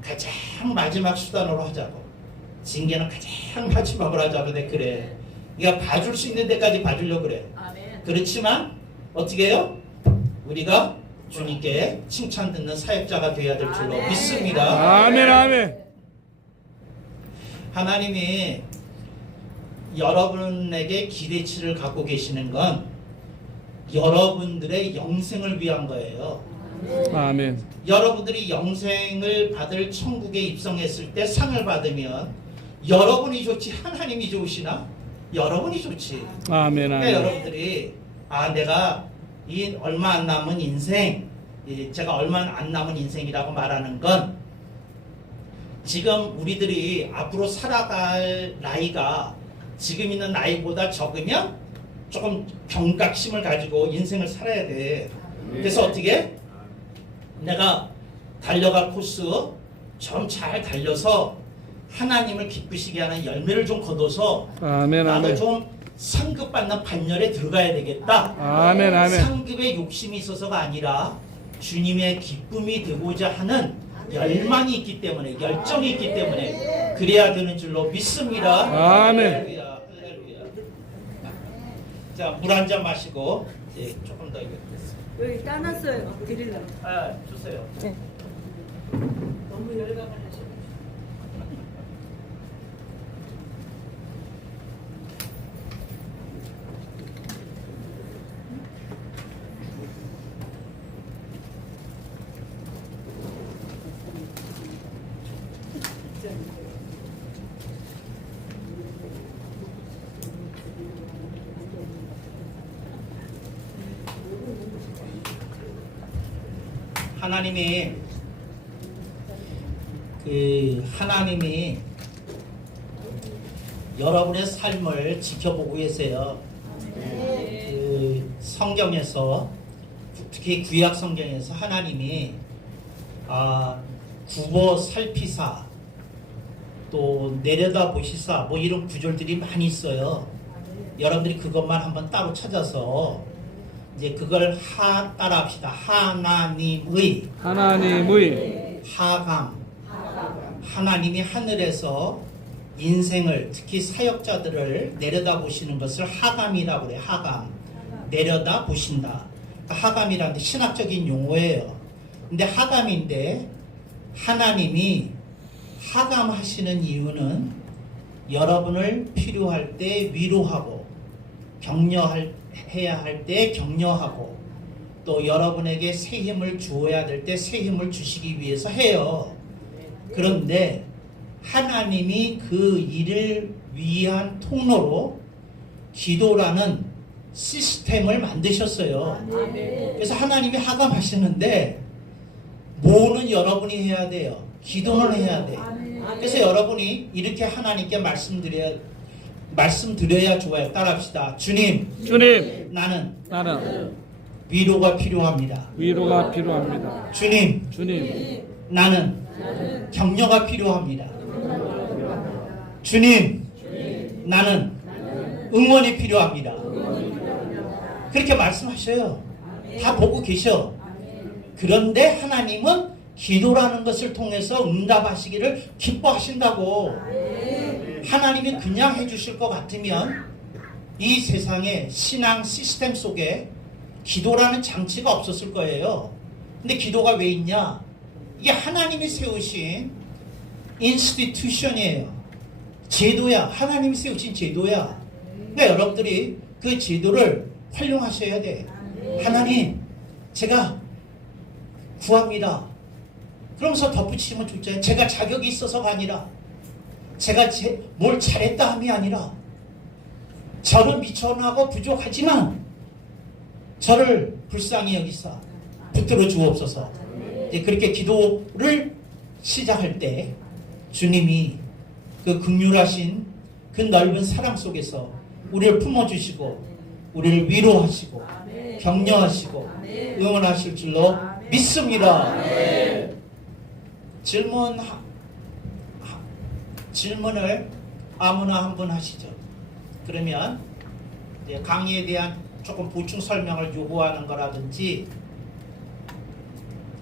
가장 마지막 수단으로 하자고. 징계는 가장 마지막으로 하자고. 내가 그래. 네가 봐줄 수 있는 데까지 봐주려고 그래. 그렇지만 어떻게 해요? 우리가 주님께 칭찬 듣는 사역자가 되어야 될 줄로 믿습니다. 아멘 아멘. 하나님이 여러분에게 기대치를 갖고 계시는 건 여러분들의 영생을 위한 거예요. 아멘. 여러분들이 영생을 받을 천국에 입성했을 때 상을 받으면 여러분이 좋지 하나님이 좋으시나? 여러분이 좋지. 아멘 그러니까 아멘. 여러분들이 내가 이 얼마 안 남은 인생, 제가 얼마 안 남은 인생이라고 말하는 건 지금 우리들이 앞으로 살아갈 나이가 지금 있는 나이보다 적으면 조금 경각심을 가지고 인생을 살아야 돼. 그래서 어떻게? 내가 달려갈 코스 좀 잘 달려서 하나님을 기쁘시게 하는 열매를 좀 거둬서 아멘 나도 아멘. 좀 상급받는 반열에 들어가야 되겠다. 아멘 아멘. 상급에 욕심이 있어서가 아니라 주님의 기쁨이 되고자 하는 열망이 있기 때문에, 열정이 있기 때문에 그래야 되는 줄로 믿습니다. 아멘. 할렐루야, 할렐루야. 자, 물 한 잔 마시고 조금 더 여기 따놨어요. 드리려고. 주세요. 너무 열받아서. 하나님이 여러분의 삶을 지켜보고 계세요. 그 성경에서 특히 구약 성경에서 하나님이 굽어 살피사 또 내려다 보시사 뭐 이런 구절들이 많이 있어요. 여러분들이 그것만 한번 따로 찾아서 이제 그걸 따라합시다. 하나님의 하감. 하나님이 하늘에서 인생을 특히 사역자들을 내려다 보시는 것을 하감이라고 그래요. 하감. 내려다 보신다. 그러니까 하감이라는 게 신학적인 용어예요. 근데 하감인데 하나님이 하감하시는 이유는 여러분을 필요할 때 위로하고 격려해야 할 때 격려하고 또 여러분에게 새 힘을 주어야 될 때 새 힘을 주시기 위해서 해요. 그런데 하나님이 그 일을 위한 통로로 기도라는 시스템을 만드셨어요. 그래서 하나님이 하감하시는데 뭐는 여러분이 해야 돼요. 기도는 해야 돼요. 그래서 여러분이 이렇게 하나님께 말씀드려야 좋아요. 따라합시다. 주님, 나는 위로가 필요합니다. 주님, 나는 격려가 필요합니다. 주님, 나는 응원이 필요합니다. 그렇게 말씀하셔요. 다 보고 계셔. 그런데 하나님은 기도라는 것을 통해서 응답하시기를 기뻐하신다고. 하나님이 그냥 해주실 것 같으면 이 세상의 신앙 시스템 속에 기도라는 장치가 없었을 거예요. 근데 기도가 왜 있냐? 이게 하나님이 세우신 인스티튜션이에요. 제도야. 하나님이 세우신 제도야. 그러니까 여러분들이 그 제도를 활용하셔야 돼. 하나님, 제가 구합니다. 그러면서 덧붙이면 좋잖아요. 제가 자격이 있어서가 아니라 제가 뭘 잘했다 함이 아니라 저는 미천하고 부족하지만 저를 불쌍히 여기사 붙들어 주옵소서. 그렇게 기도를 시작할 때 주님이 그 긍휼하신 그 넓은 사랑 속에서 우리를 품어주시고 우리를 위로하시고 격려하시고 응원하실 줄로 믿습니다. 질문을 아무나 한 분 하시죠. 그러면 이제 강의에 대한 조금 보충 설명을 요구하는 거라든지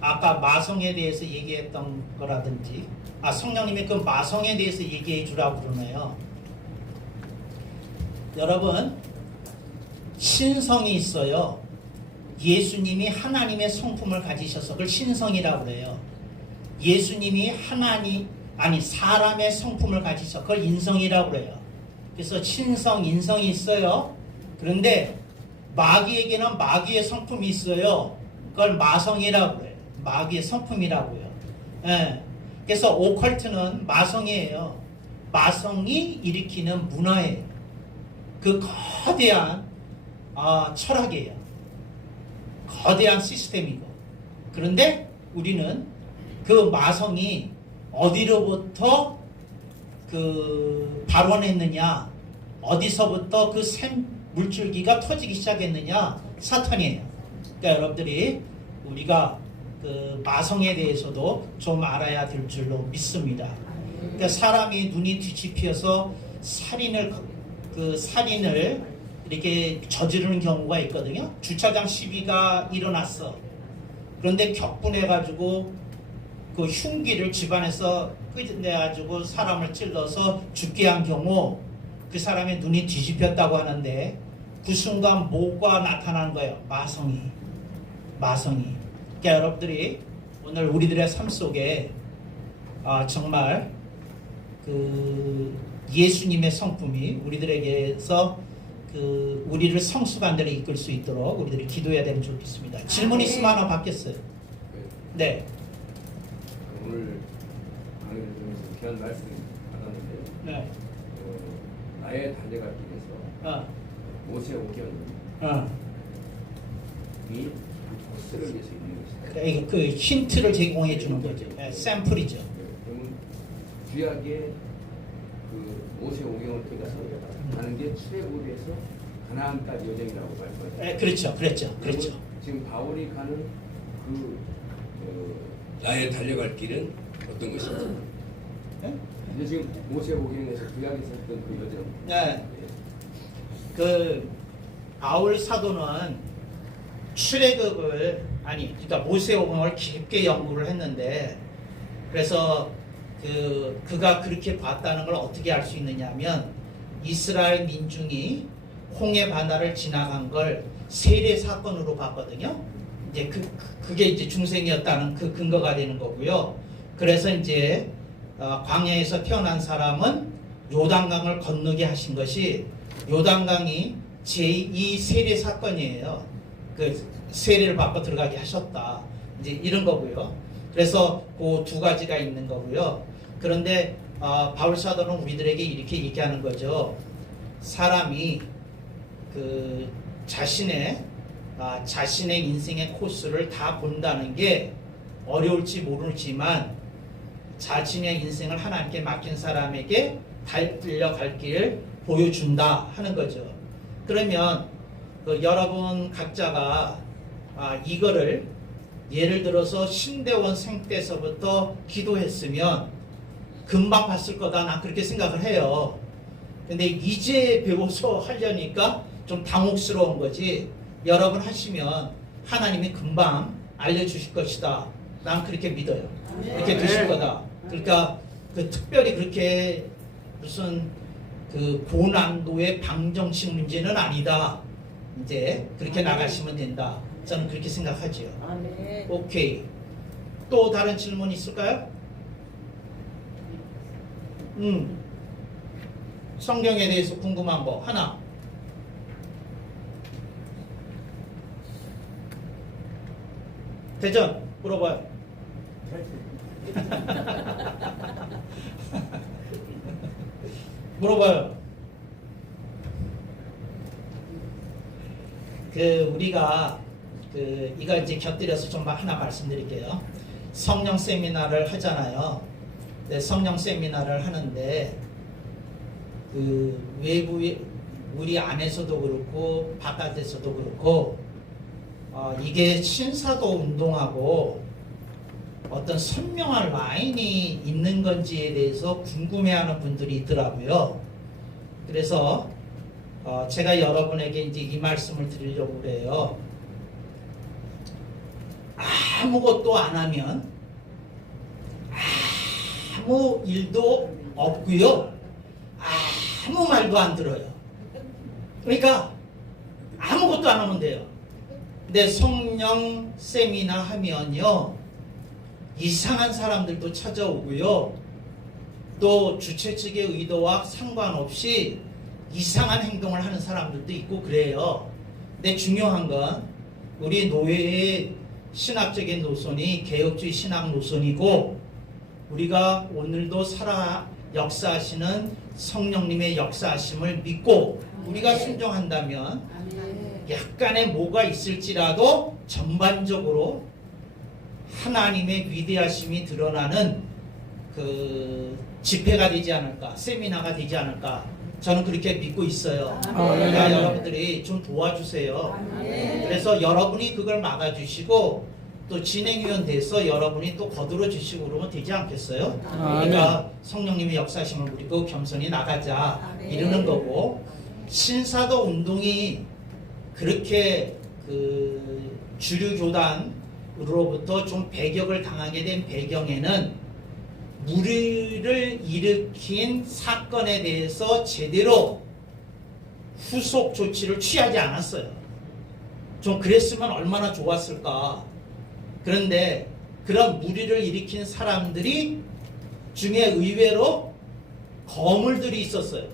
아까 마성에 대해서 얘기했던 거라든지 성령님이 그 마성에 대해서 얘기해 주라고 그러네요. 여러분, 신성이 있어요. 예수님이 하나님의 성품을 가지셔서 그걸 신성이라고 그래요. 예수님이 사람의 성품을 가지셔서 그걸 인성이라고 그래요. 그래서 신성, 인성이 있어요. 그런데 마귀에게는 마귀의 성품이 있어요. 그걸 마성이라고 그래요. 마귀의 성품이라고요. 예. 그래서 오컬트는 마성이에요. 마성이 일으키는 문화예요. 그 거대한 철학이에요. 거대한 시스템이고. 그런데 우리는 그 마성이 어디로부터 그 발원했느냐, 어디서부터 그 샘 물줄기가 터지기 시작했느냐, 사탄이에요. 그러니까 여러분들이 우리가 그 마성에 대해서도 좀 알아야 될 줄로 믿습니다. 그러니까 사람이 눈이 뒤집혀서 살인을 이렇게 저지르는 경우가 있거든요. 주차장 시비가 일어났어. 그런데 격분해가지고 그 흉기를 집안에서 끄집내가지고 사람을 찔러서 죽게 한 경우 그 사람의 눈이 뒤집혔다고 하는데 그 순간 뭐가 나타난 거예요? 마성이. 그러니까 여러분들이 오늘 우리들의 삶 속에 정말 그 예수님의 성품이 우리들에게서 그 우리를 성숙한 데로 이끌 수 있도록 우리들이 기도해야 되는 줄 믿습니다. 질문 있으면 하나 받겠어요. 네. 오늘 강의를 통해서 귀한 말씀 받았는데 네. 나의 달려갈 길에서 모세 오견이 보스를 위해서 있는 것이다. 그 힌트를 제공해 주는 거죠. 네, 샘플이죠. 그러면 구약의 그 그 모세 오경을 통해서 가는 게 출애굽에서 가나안까지 여정이라고 말씀하셨죠. 예, 그렇죠, 그렇죠, 그렇죠. 지금 바울이 가는 그 나의 달려갈 길은 어떤 것입니까? 예? 이제 지금 모세 오경에서 구약에 있었던 그 여정. 네. 그 바울 사도는 출애굽을 그러니까 모세오경을 깊게 연구를 했는데 그래서 그가 그렇게 봤다는 걸 어떻게 알 수 있느냐면 이스라엘 민중이 홍해 바다를 지나간 걸 세례 사건으로 봤거든요. 이제 그게 이제 중생이었다는 그 근거가 되는 거고요. 그래서 이제 광야에서 태어난 사람은 요단강을 건너게 하신 것이 요단강이 제2 세례 사건이에요. 그 세례를 받고 들어가게 하셨다. 이제 이런 거고요. 그래서 그 두 가지가 있는 거고요. 그런데 바울 사도는 우리들에게 이렇게 얘기하는 거죠. 사람이 그 자신의 인생의 코스를 다 본다는 게 어려울지 모르지만 자신의 인생을 하나님께 맡긴 사람에게 달려갈 길을 보여준다 하는 거죠. 그러면 여러분 각자가 이거를 예를 들어서 신대원생 때서부터 기도했으면 금방 봤을 거다 난 그렇게 생각을 해요. 근데 이제 배워서 하려니까 좀 당혹스러운 거지. 여러분 하시면 하나님이 금방 알려주실 것이다. 난 그렇게 믿어요. 이렇게 되실 거다. 그러니까 특별히 그렇게 무슨 그 고난도의 방정식 문제는 아니다. 이제 그렇게 나가시면 된다. 저는 그렇게 생각하지요. 아멘. 오케이. 또 다른 질문 있을까요? 성경에 대해서 궁금한 거 하나. 대전 물어봐요. 물어봐요. 우리가 이거 이제 곁들여서 좀 하나 말씀드릴게요. 성령 세미나를 하잖아요. 성령 세미나를 하는데 외부에 우리 안에서도 그렇고 바깥에서도 그렇고 이게 신사도 운동하고 어떤 선명한 라인이 있는 건지에 대해서 궁금해하는 분들이 있더라고요. 그래서 제가 여러분에게 이제 이 말씀을 드리려고 그래요. 아무것도 안 하면 아무 일도 없고요. 아무 말도 안 들어요. 그러니까 아무것도 안 하면 돼요. 근데 성령 세미나 하면요. 이상한 사람들도 찾아오고요. 또 주최 측의 의도와 상관없이 이상한 행동을 하는 사람들도 있고 그래요. 근데 중요한 건 우리 노예의 신학적인 노선이 개혁주의 신학 노선이고 우리가 오늘도 살아 역사하시는 성령님의 역사하심을 믿고 우리가 순종한다면 약간의 뭐가 있을지라도 전반적으로 하나님의 위대하심이 드러나는 그 집회가 되지 않을까, 세미나가 되지 않을까 저는 그렇게 믿고 있어요. 그러니까 여러분들이 좀 도와주세요. 그래서 여러분이 그걸 막아주시고 또 진행위원 돼서 여러분이 또 거들어 주시고 그러면 되지 않겠어요? 그러니까 성령님의 역사심을 누리고 겸손히 나가자 이러는 거고 신사도 운동이 그렇게 그 주류 교단으로부터 좀 배격을 당하게 된 배경에는 무리를 일으킨 사건에 대해서 제대로 후속 조치를 취하지 않았어요. 좀 그랬으면 얼마나 좋았을까. 그런데 그런 무리를 일으킨 사람들이 중에 의외로 거물들이 있었어요.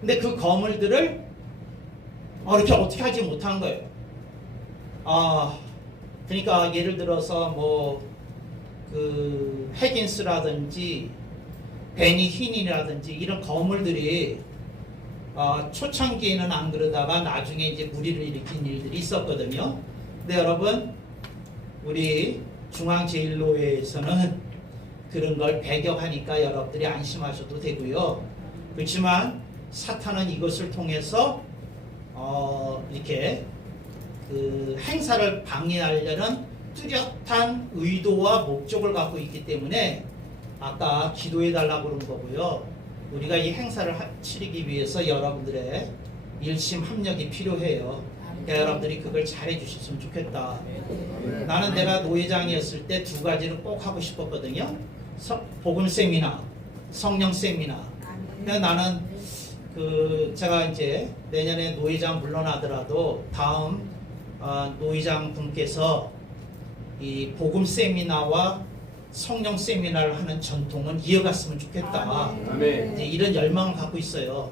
근데 그 거물들을 이렇게 어떻게 하지 못한 거예요. 그러니까 예를 들어서 그 해긴스라든지 베니 흰이라든지 이런 거물들이 초창기에는 안 그러다가 나중에 이제 무리를 일으킨 일들이 있었거든요. 근데 여러분 우리 중앙제일노회에서는 그런 걸 배격하니까 여러분들이 안심하셔도 되고요. 그렇지만 사탄은 이것을 통해서 이렇게 그 행사를 방해하려는 뚜렷한 의도와 목적을 갖고 있기 때문에 아까 기도해 달라고 그런 거고요. 우리가 이 행사를 치르기 위해서 여러분들의 일심 합력이 필요해요. 그러니까 여러분들이 그걸 잘해 주셨으면 좋겠다. 나는 내가 노회장이었을 때 두 가지를 꼭 하고 싶었거든요. 복음 세미나, 성령 세미나. 근데 나는 제가 이제 내년에 노회장 물러나더라도 다음 노회장 분께서 이 복음 세미나와 성령 세미나를 하는 전통은 이어갔으면 좋겠다. 아멘. 이제 이런 열망을 갖고 있어요.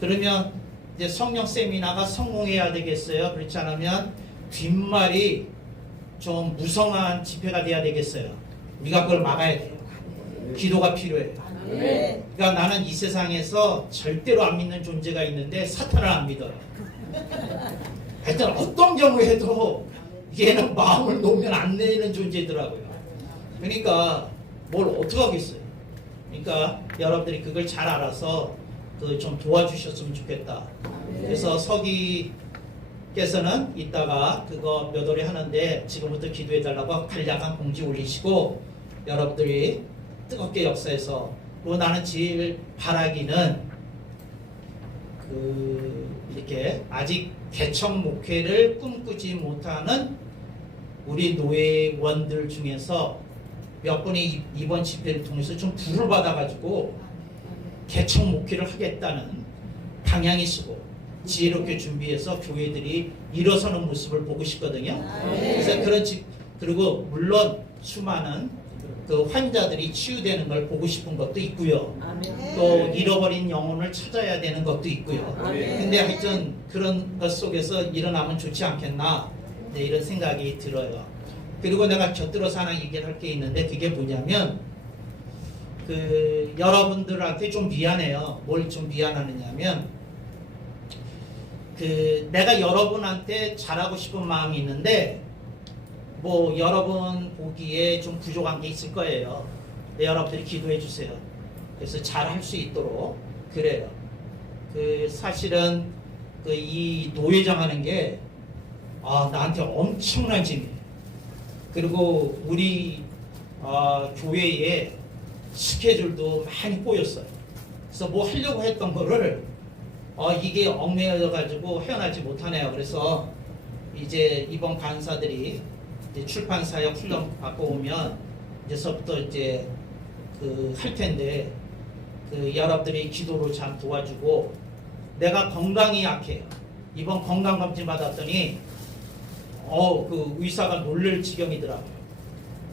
그러면 이제 성령 세미나가 성공해야 되겠어요. 그렇지 않으면 뒷말이 좀 무성한 집회가 돼야 되겠어요. 우리가 그걸 막아야 돼요. 기도가 필요해요. 그러니까 나는 이 세상에서 절대로 안 믿는 존재가 있는데 사탄을 안 믿어요. 하여튼 어떤 경우에도 얘는 마음을 놓으면 안 되는 존재더라고요. 그러니까 뭘 어떻게 하겠어요. 그러니까 여러분들이 그걸 잘 알아서 좀 도와주셨으면 좋겠다. 그래서 서기께서는 이따가 그거 몇 월에 하는데 지금부터 기도해달라고 간략한 공지 올리시고 여러분들이 뜨겁게 역사해서 그리고 나는 제일 바라기는 이렇게 아직 개척 목회를 꿈꾸지 못하는 우리 노회원들 중에서 몇 분이 이번 집회를 통해서 좀 불을 받아가지고 개척 목회를 하겠다는 방향이시고 지혜롭게 준비해서 교회들이 일어서는 모습을 보고 싶거든요. 그래서 그리고 물론 수많은 그 환자들이 치유되는 걸 보고 싶은 것도 있고요. 또 잃어버린 영혼을 찾아야 되는 것도 있고요. 근데 하여튼 그런 것 속에서 일어나면 좋지 않겠나 이런 생각이 들어요. 그리고 내가 곁들여서 하나 얘기를 할 게 있는데 그게 뭐냐면 여러분들한테 좀 미안해요. 뭘 좀 미안하느냐면 내가 여러분한테 잘하고 싶은 마음이 있는데 뭐 여러분 보기에 좀 부족한 게 있을 거예요. 여러분들이 기도해 주세요. 그래서 잘할 수 있도록 그래요. 사실은 이 노회장 하는 게 나한테 엄청난 짐이에요. 그리고 우리 교회에 스케줄도 많이 꼬였어요. 그래서 뭐 하려고 했던 거를 이게 얽매여 가지고 헤어나지 못하네요. 그래서 이제 이번 간사들이 이제 출판사역 훈련 받고 오면 이제서부터 이제 할 텐데 여러분들이 기도로 참 도와주고 내가 건강이 약해요. 이번 건강 검진 받았더니 의사가 놀랄 지경이더라고요.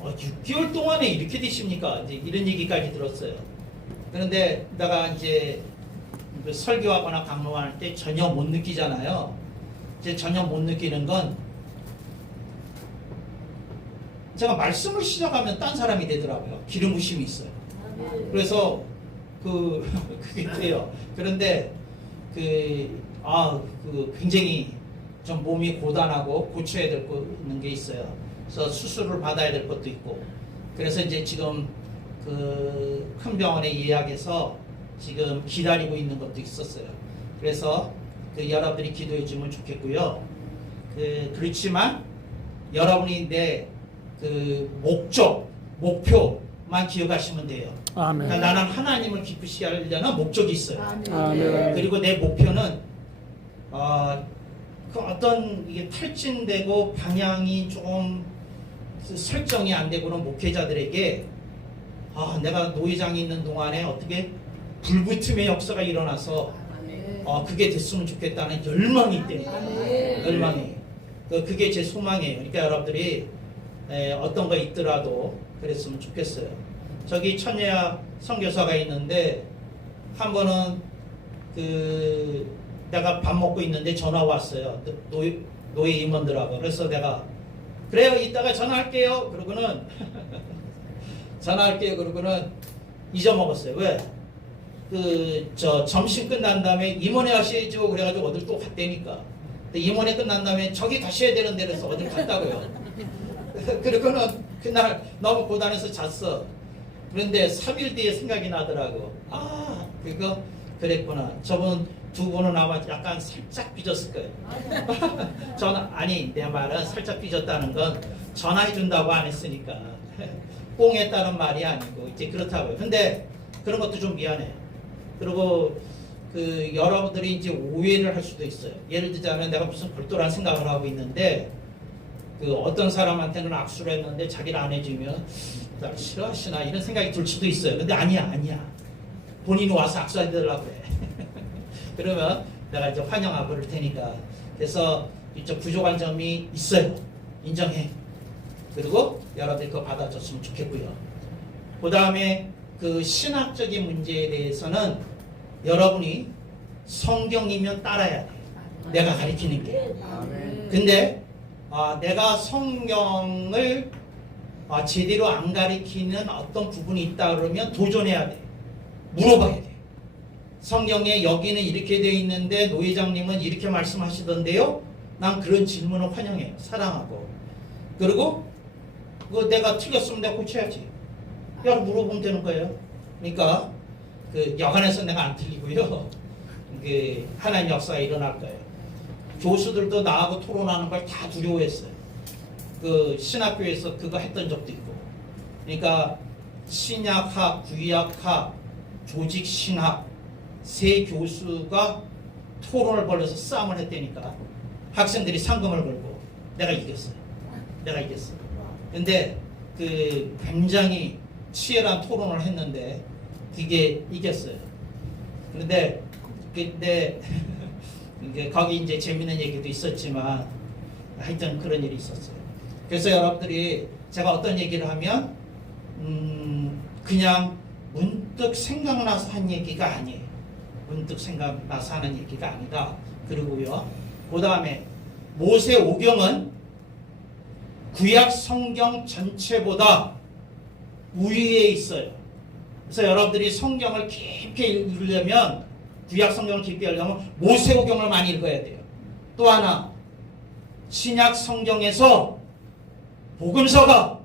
6개월 동안에 이렇게 되십니까? 이제 이런 얘기까지 들었어요. 그런데 내가 이제 설교하거나 강론할 때 전혀 못 느끼잖아요. 이제 전혀 못 느끼는 건 제가 말씀을 시작하면 딴 사람이 되더라고요. 기름 부심이 있어요. 그래서 그게 돼요. 그런데 굉장히 좀 몸이 고단하고 고쳐야 될 게 있어요. 그래서 수술을 받아야 될 것도 있고. 그래서 이제 지금 큰 병원에 예약해서 지금 기다리고 있는 것도 있었어요. 그래서 여러분들이 기도해 주면 좋겠고요. 그렇지만 여러분이 내 목표만 기억하시면 돼요. 아멘. 그러니까 나는 하나님을 기쁘시게 하려는 목적이 있어요. 아멘. 그리고 내 목표는 어떤 이게 탈진되고 방향이 조금 설정이 안 되고 그런 목회자들에게 내가 노회장이 있는 동안에 어떻게 불붙음의 역사가 일어나서 그게 됐으면 좋겠다는 열망이 있대요. 열망이. 그게 제 소망이에요. 그러니까 여러분들이 어떤 거 있더라도 그랬으면 좋겠어요. 저기 천예학 선교사가 있는데 한 번은 내가 밥 먹고 있는데 전화 왔어요. 노예 임원들하고. 그래서 내가 그래요 이따가 전화할게요. 그러고는 전화할게요. 그러고는 잊어먹었어요. 왜? 점심 끝난 다음에 임원회 하셔야죠. 그래가지고 어딜 또 갔다니까. 임원회 끝난 다음에 저기 가셔야 되는데 그래서 어딜 갔다고요. 그러고는 그날 너무 고단해서 잤어. 그런데 3일 뒤에 생각이 나더라고. 그랬구나. 저분 두 분은 아마 약간 살짝 삐졌을 거예요. 아니 내 말은 살짝 삐졌다는 건 전화해 준다고 안 했으니까 꽁했다는 말이 아니고 이제 그렇다고요. 근데 그런 것도 좀 미안해요. 그리고 그 여러분들이 이제 오해를 할 수도 있어요. 예를 들자면 내가 무슨 별도란 생각을 하고 있는데 그 어떤 사람한테는 악수를 했는데 자기를 안 해주면 나 싫어하시나 이런 생각이 들 수도 있어요. 근데 아니야. 본인이 와서 악수해달라고 그래. 그러면 내가 이제 환영하고 그럴 테니까. 그래서 이쪽 부족한 점이 있어요. 인정해. 그리고 여러분들이 그거 받아줬으면 좋겠고요. 그 다음에 그 신학적인 문제에 대해서는 여러분이 성경이면 따라야 돼. 내가 가르치는 게. 근데 내가 성경을 제대로 안 가르치는 어떤 부분이 있다 그러면 도전해야 돼. 물어봐야 돼. 성경에 여기는 이렇게 되어 있는데 노 회장님은 이렇게 말씀하시던데요. 난 그런 질문을 환영해요. 사랑하고. 그리고 그거 내가 틀렸으면 내가 고쳐야지. 야, 물어보면 되는 거예요. 그러니까 그 여간에서 내가 안 틀리고요. 그 하나님 역사가 일어날 거예요. 교수들도 나하고 토론하는 걸 다 두려워했어요. 그 신학교에서 그거 했던 적도 있고. 그러니까 신약학, 구약학, 조직신학 세 교수가 토론을 벌여서 싸움을 했다니까 학생들이 상금을 걸고 내가 이겼어요. 근데 그 굉장히 치열한 토론을 했는데 그게 이겼어요. 그런데 이게 거기 이제 재밌는 얘기도 있었지만 하여튼 그런 일이 있었어요. 그래서 여러분들이 제가 어떤 얘기를 하면 그냥 문득 생각나서 한 얘기가 아니에요. 문득 생각나서 하는 얘기가 아니다. 그리고요. 그 다음에 모세오경은 구약 성경 전체보다 우위에 있어요. 그래서 여러분들이 성경을 깊게 읽으려면 구약 성경을 깊게 읽으려면 모세오경을 많이 읽어야 돼요. 또 하나 신약 성경에서 복음서가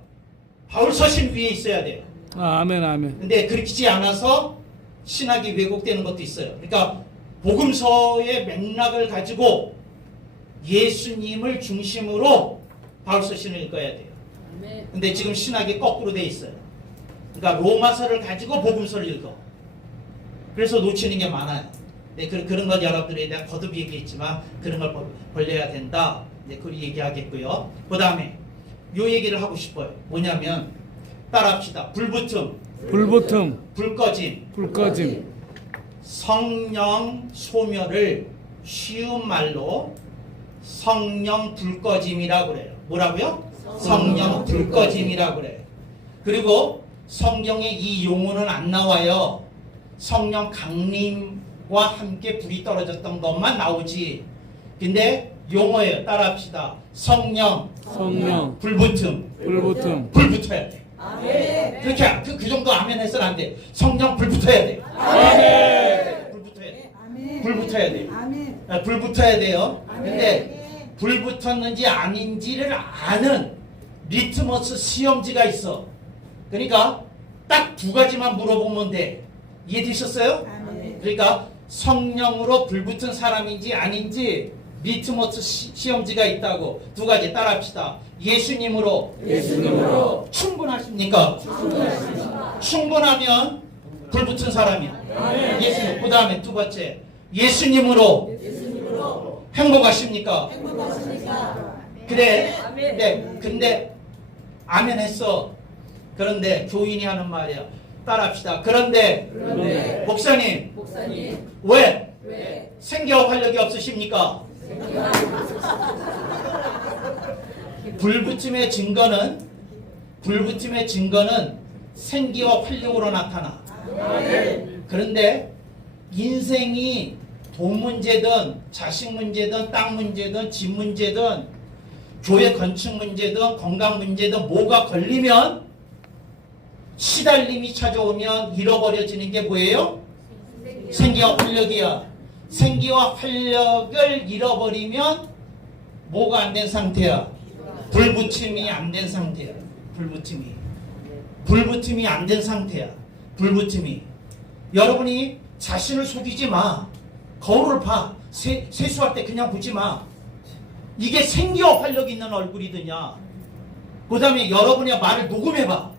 바울서신 위에 있어야 돼요. 아멘. 근데 그렇지 않아서 신학이 왜곡되는 것도 있어요. 그러니까 복음서의 맥락을 가지고 예수님을 중심으로 바울서신을 읽어야 돼요. 근데 지금 신학이 거꾸로 돼 있어요. 그러니까 로마서를 가지고 복음서를 읽어. 그래서 놓치는 게 많아요. 네, 그런 건 여러분들이 내가 거듭 얘기했지만 그런 걸 벌려야 된다. 네, 그걸 얘기하겠고요. 그 다음에 요 얘기를 하고 싶어요. 뭐냐면 따라합시다. 불붙음, 불꺼짐, 성령 소멸을 쉬운 말로 성령 불꺼짐이라고 그래요. 뭐라고요? 성령 불꺼짐이라고 그래요. 그리고 성경에 이 용어는 안 나와요. 성령 강림과 함께 불이 떨어졌던 것만 나오지. 근데 용어예요. 따라합시다. 성령 불붙음, 불 붙어야 돼. 그렇게 그 정도 아멘 해서는 안 돼. 성령 불 붙어야 돼. 불 붙어야 돼. 불 붙어야 돼요. 근데 불 붙었는지 아닌지를 아는 리트머스 시험지가 있어. 그러니까 딱 두 가지만 물어보면 돼. 이해되셨어요? 그러니까 성령으로 불붙은 사람인지 아닌지 리트머스 시험지가 있다고. 두 가지 따라합시다. 예수님으로 충분하십니까? 충분하면 불붙은 사람이야. 예수님. 그 다음에 두 번째 예수님으로 행복하십니까? 그래. 네. 근데 아멘 했어. 그런데 교인이 하는 말이야. 따라합시다. 그런데 목사님 왜 생기와 활력이 없으십니까? 불붙음의 증거는 생기와 활력으로 나타나. 그런데 인생이 돈 문제든 자식 문제든 땅 문제든 집 문제든 교회 건축 문제든 건강 문제든 뭐가 걸리면 시달림이 찾아오면 잃어버려지는 게 뭐예요? 생기와 활력이야. 생기와 활력을 잃어버리면 뭐가 안 된 상태야? 불붙음이 안 된 상태야. 불붙음이 안 된 상태야. 여러분이 자신을 속이지 마. 거울을 봐. 세수할 때 그냥 보지 마. 이게 생기와 활력 있는 얼굴이더냐. 그 다음에 여러분의 말을 녹음해봐.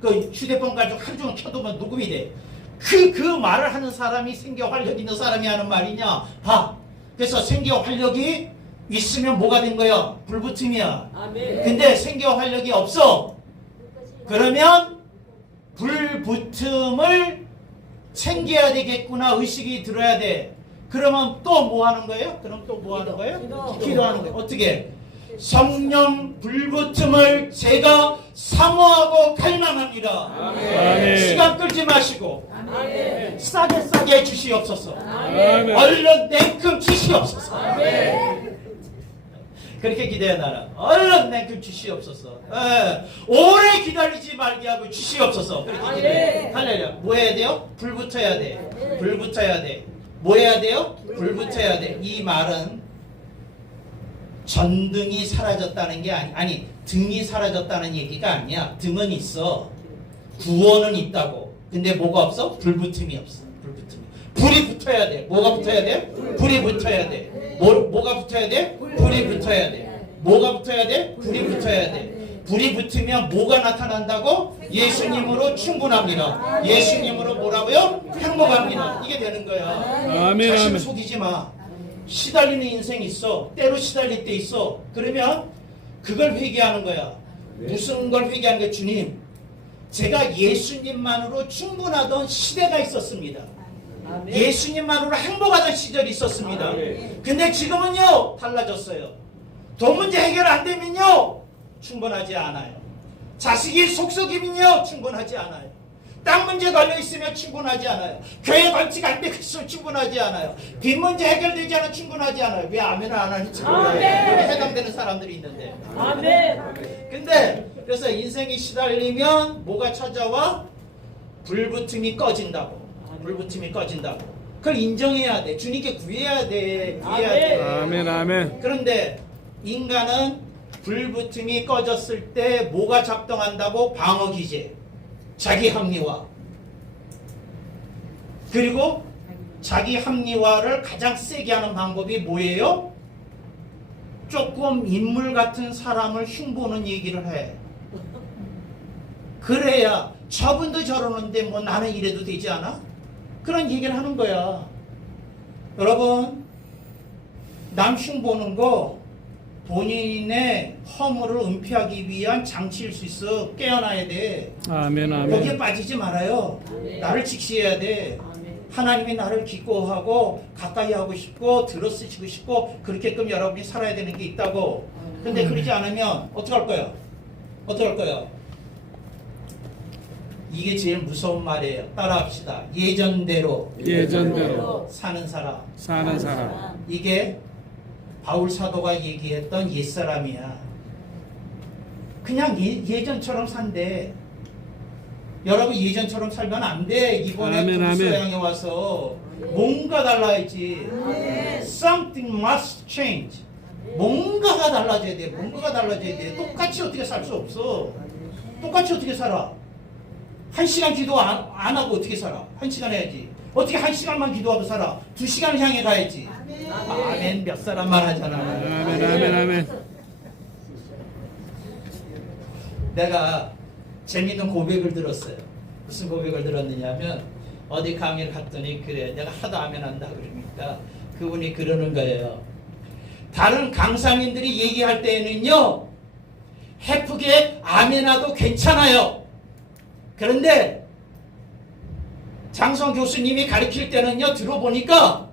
그 휴대폰 가지고 하루 종일 켜두면 녹음이 돼. 그 말을 하는 사람이 생기와 활력 있는 사람이 하는 말이냐. 봐. 그래서 생기와 활력이 있으면 뭐가 된 거야? 불붙음이야. 근데 생기와 활력이 없어. 그러면 불붙음을 챙겨야 되겠구나 의식이 들어야 돼. 그러면 또 뭐 하는 거예요? 그럼 또 뭐 하는 거예요? 기도하는 거예요. 어떻게? 성령 불붙음을 제가 사모하고 갈망합니다. 아멘. 시간 끌지 마시고 싸게 주시옵소서. 아멘. 얼른 냉큼 주시옵소서. 그렇게 기대해 나라. 얼른 냉큼 주시옵소서. 오래 기다리지 말게 하고 주시옵소서. 그렇게 기대해. 할렐루야. 뭐 해야 돼요? 불 붙어야 돼. 불 붙어야 돼. 뭐 해야 돼요? 불 붙어야 돼. 이 말은 전등이 사라졌다는 게 아니 등이 사라졌다는 얘기가 아니야. 등은 있어. 구원은 있다고. 근데 뭐가 없어? 불붙음이 없어. 불붙음이. 불이 붙어야 돼. 뭐가 붙어야 돼? 불이 붙어야 돼. 뭐가 붙어야 돼? 불이 붙어야 돼. 뭐가 붙어야 돼? 불이 붙어야 돼. 불이 붙으면 뭐가 나타난다고? 예수님으로 충분합니다. 예수님으로 뭐라고요? 행복합니다. 이게 되는 거야. 아멘, 자신을 아멘. 속이지 마. 시달리는 인생이 있어. 때로 시달릴 때 있어. 그러면 그걸 회개하는 거야. 무슨 걸 회개하는 거야? 주님, 제가 예수님만으로 충분하던 시대가 있었습니다. 예수님만으로 행복하던 시절이 있었습니다. 근데 지금은요 달라졌어요. 돈 문제 해결 안 되면요 충분하지 않아요. 자식이 속썩이면요 충분하지 않아요. 땅 문제 걸려 있으면 충분하지 않아요. 교회 발치가 안 되고 있으면 충분하지 않아요. 빚 문제 해결되지 않으면 충분하지 않아요. 왜 아멘을 안 하는지 모르겠어요. 여기 해당되는 사람들이 있는데. 근데 그래서 인생이 시달리면 뭐가 찾아와? 불붙음이 꺼진다고. 불붙음이 꺼진다고. 그걸 인정해야 돼. 주님께 구해야 돼. 구해야 돼. 아멘, 아멘. 그런데 인간은 불붙음이 꺼졌을 때 뭐가 작동한다고? 방어기제. 자기 합리화. 그리고 자기 합리화를 가장 세게 하는 방법이 뭐예요? 조금 인물 같은 사람을 흉보는 얘기를 해. 그래야 저분도 저러는데 뭐 나는 이래도 되지 않아? 그런 얘기를 하는 거야. 여러분, 남 흉보는 거 본인의 허물을 은폐하기 위한 장치일 수 있어. 깨어나야 돼. 아멘, 거기에 아멘. 빠지지 말아요. 나를 직시해야 돼. 하나님이 나를 기뻐하고 가까이 하고 싶고 들어쓰시고 싶고 그렇게끔 여러분이 살아야 되는 게 있다고. 근데 그러지 않으면 어떻게 할 거예요? 어떻게 할 거예요? 이게 제일 무서운 말이에요. 따라합시다. 예전대로 사는 사람. 사는 사람. 이게 바울 사도가 얘기했던 옛사람이야. 그냥 예전처럼 산대. 여러분 예전처럼 살면 안 돼. 이번에 아멘, 동서양에 와서 뭔가 달라야지. Something must change. 뭔가가 달라져야 돼. 뭔가가 달라져야 돼. 똑같이 어떻게 살 수 없어. 똑같이 어떻게 살아. 1시간 기도 안 하고 어떻게 살아. 1시간 해야지. 어떻게 1시간만 기도하고 살아. 2시간을 향해 가야지. 아멘 몇 사람만 하잖아. 아멘, 아멘, 아멘. 내가 재밌는 고백을 들었어요. 무슨 고백을 들었느냐면 어디 강의를 갔더니 그래 내가 하도 아멘 한다 그러니까 그분이 그러는 거예요. 다른 강사님들이 얘기할 때에는요 해프게 아멘하도 괜찮아요. 그런데 장성 교수님이 가르칠 때는요 들어보니까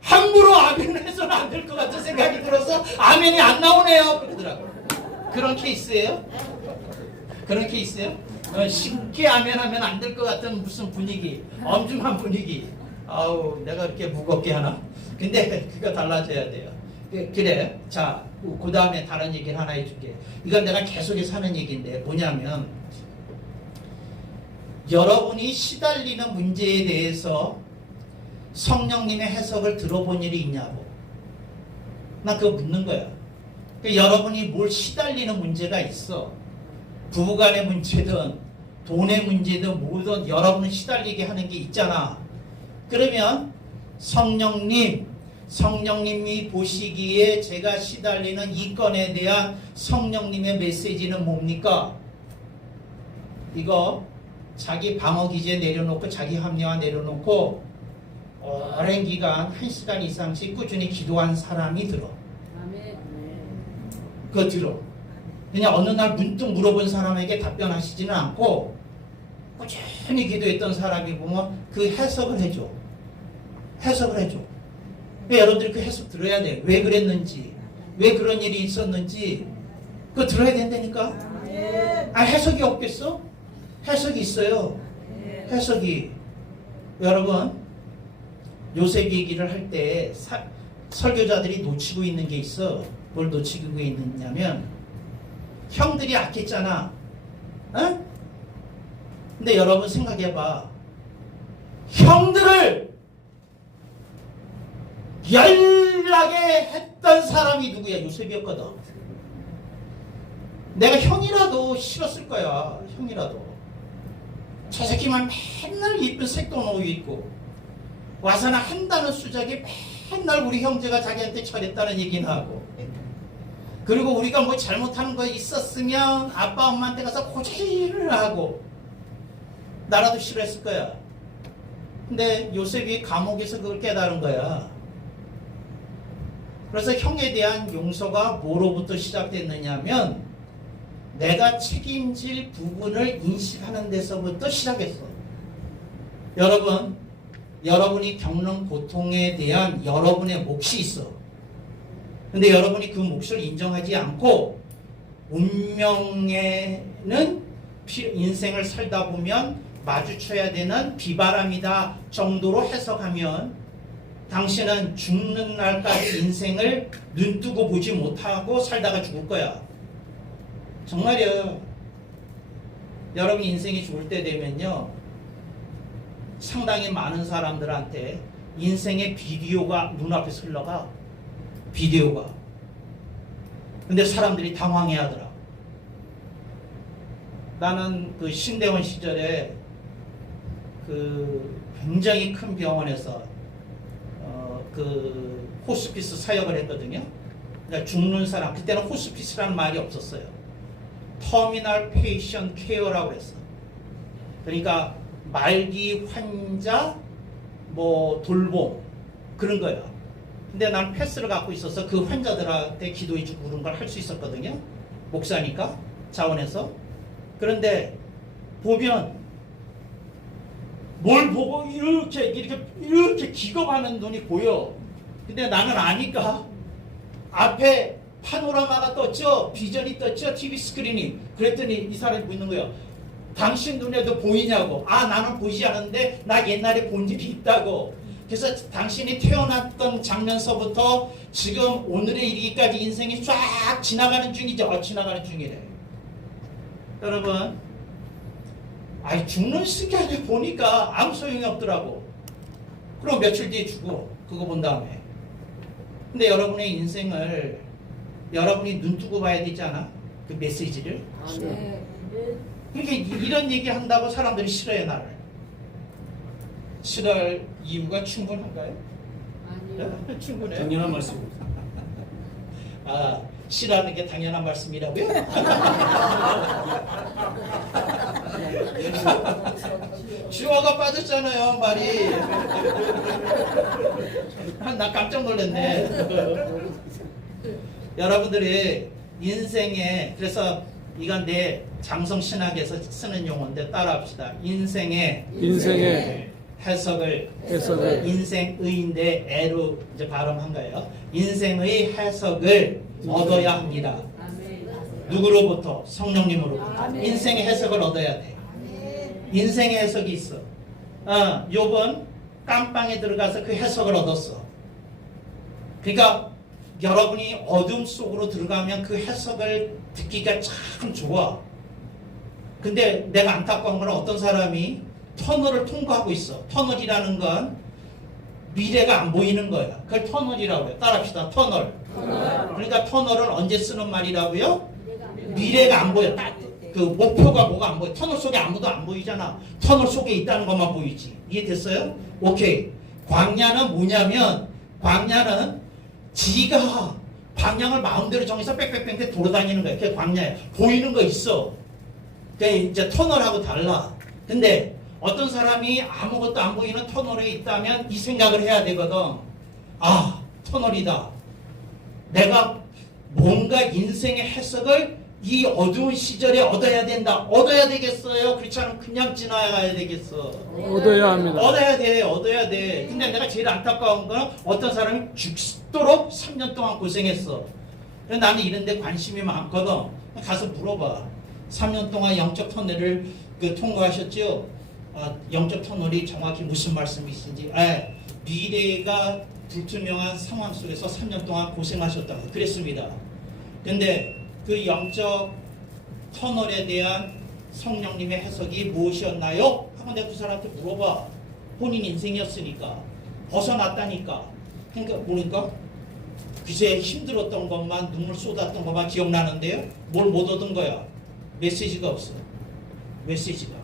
함부로 아멘해서는 안 될 것 같은 생각이 들어서 아멘이 안 나오네요 그러더라고요. 그런 케이스예요? 그런 케이스예요? 쉽게 아멘하면 안 될 것 같은 무슨 분위기, 엄중한 분위기. 아우 내가 이렇게 무겁게 하나? 근데 그거 달라져야 돼요. 그래. 자, 그 다음에 다른 얘기를 하나 해줄게. 이건 내가 계속해서 하는 얘기인데 뭐냐면 여러분이 시달리는 문제에 대해서 성령님의 해석을 들어본 일이 있냐고. 나 그거 묻는 거야. 여러분이 뭘 시달리는 문제가 있어. 부부간의 문제든 돈의 문제든 뭐든 여러분을 시달리게 하는 게 있잖아. 그러면 성령님이 보시기에 제가 시달리는 이 건에 대한 성령님의 메시지는 뭡니까? 이거 자기 방어 기제 내려놓고 자기 합리화 내려놓고 오랜 기간 1시간 이상씩 꾸준히 기도한 사람이 들어. 그거 들어. 그냥 어느 날 문득 물어본 사람에게 답변하시지는 않고 꾸준히 기도했던 사람이 보면 그 해석을 해줘. 여러분들이 그 해석 들어야 돼. 왜 그랬는지, 왜 그런 일이 있었는지 그거 들어야 된다니까. 해석이 없겠어? 해석이 있어요. 해석이. 여러분, 요셉 얘기를 할 때 설교자들이 놓치고 있는 게 있어. 뭘 놓치고 있느냐면 형들이 악했잖아. 어? 근데 여러분 생각해봐. 형들을 열나게 했던 사람이 누구야? 요셉이었거든. 내가 형이라도 싫었을 거야. 형이라도. 저 새끼만 맨날 이쁜 색돈 옷 입고 와서는 한다는 수작에 맨날 우리 형제가 자기한테 잘했다는 얘기는 하고, 그리고 우리가 뭐 잘못하는 거 있었으면 아빠 엄마한테 가서 고지를 하고 나라도 싫어했을 거야. 근데 요셉이 감옥에서 그걸 깨달은 거야. 그래서 형에 대한 용서가 뭐로부터 시작됐느냐면 내가 책임질 부분을 인식하는 데서부터 시작했어. 여러분이 겪는 고통에 대한 여러분의 몫이 있어. 근데 여러분이 그 몫을 인정하지 않고 운명에는 인생을 살다 보면 마주쳐야 되는 비바람이다 정도로 해석하면 당신은 죽는 날까지 인생을 눈뜨고 보지 못하고 살다가 죽을 거야. 정말이에요. 여러분 인생이 죽을 때 되면요, 상당히 많은 사람들한테 인생의 비디오가 눈앞에서 흘러가. 비디오가. 근데 사람들이 당황해하더라. 나는 그 신대원 시절에 그 굉장히 큰 병원에서 그 호스피스 사역을 했거든요. 그러니까 죽는 사람, 그때는 호스피스라는 말이 없었어요. 터미널 페이션 케어라고 했어. 그러니까 말기 환자 뭐 돌봄 그런 거예요. 근데 난 패스를 갖고 있어서 그 환자들한테 기도해주고 그런 걸 할 수 있었거든요. 목사니까 자원에서. 그런데 보면 뭘 보고 이렇게 기겁하는 눈이 보여. 근데 나는 아니까 앞에 파노라마가 떴죠. 비전이 떴죠. TV 스크린이. 그랬더니 이 사람이 묻는 거예요. 당신 눈에도 보이냐고. 아, 나는 보이지 않는데 나 옛날에 본 적이 있다고. 그래서 당신이 태어났던 장면서부터 지금 오늘에 이르기까지 인생이 쫙 지나가는 중이죠. 지나가는 중이래. 여러분, 죽는 시간에 보니까 아무 소용이 없더라고. 그럼 며칠 뒤에 죽어. 그거 본 다음에. 근데 여러분의 인생을 여러분이 눈뜨고 봐야 되지 않아? 그 메시지를. 그러니까 이런 얘기 한다고 사람들이 싫어해, 나를. 싫어할 이유가 충분한가요? 아니요. 네? 충분해요? 당연한 말씀입니다. 싫어하는 게 당연한 말씀이라고요? 주어가 빠졌잖아요, 말이. 나 깜짝 놀랐네. 여러분들이 인생에, 그래서 이건 내 장성신학에서 쓰는 용어인데 따라합시다. 인생의 해석을 인생의인데 애로 이제 발음한 거예요. 인생의 해석을 얻어야 합니다. 누구로부터? 성령님으로부터. 인생의 해석을 얻어야 돼. 인생의 해석이 있어. 욥은 깜빵에 들어가서 그 해석을 얻었어. 그러니까 여러분이 어둠 속으로 들어가면 그 해석을 듣기가 참 좋아. 근데 내가 안타까운 건 어떤 사람이 터널을 통과하고 있어. 터널이라는 건 미래가 안 보이는 거야. 그걸 터널이라고 해요. 따라합시다. 터널. 그러니까 터널은 언제 쓰는 말이라고요? 미래가 안 보여. 그 목표가 뭐가 안 보여. 터널 속에 아무도 안 보이잖아. 터널 속에 있다는 것만 보이지. 이해됐어요? 오케이. 광야는 뭐냐면 광야는 지가 방향을 마음대로 정해서 빽빽빽 돌아다니는 거야. 그게 광야야. 보이는 거 있어. 그게 이제 터널하고 달라. 근데 어떤 사람이 아무것도 안 보이는 터널에 있다면 이 생각을 해야 되거든. 아, 터널이다. 내가 뭔가 인생의 해석을 이 어두운 시절에 얻어야 된다. 얻어야 되겠어요. 그렇지 않으면 그냥 지나가야 되겠어. 얻어야 합니다. 얻어야 돼. 근데 내가 제일 안타까운 건 어떤 사람이 죽도록 3년 동안 고생했어. 근데 나는 이런 데 관심이 많거든. 가서 물어봐. 3년 동안 영적 터널을 통과하셨죠? 영적 터널이 정확히 무슨 말씀이신지. 미래가 불투명한 상황 속에서 3년 동안 고생하셨다고 그랬습니다. 근데 그 영적 터널에 대한 성령님의 해석이 무엇이었나요? 하고 내가 그 사람한테 물어봐. 본인 인생이었으니까 벗어났다니까. 그러니까 모르니까 그새 힘들었던 것만 눈물 쏟았던 것만 기억나는데요. 뭘 못 얻은 거야? 메시지가 없어. 메시지를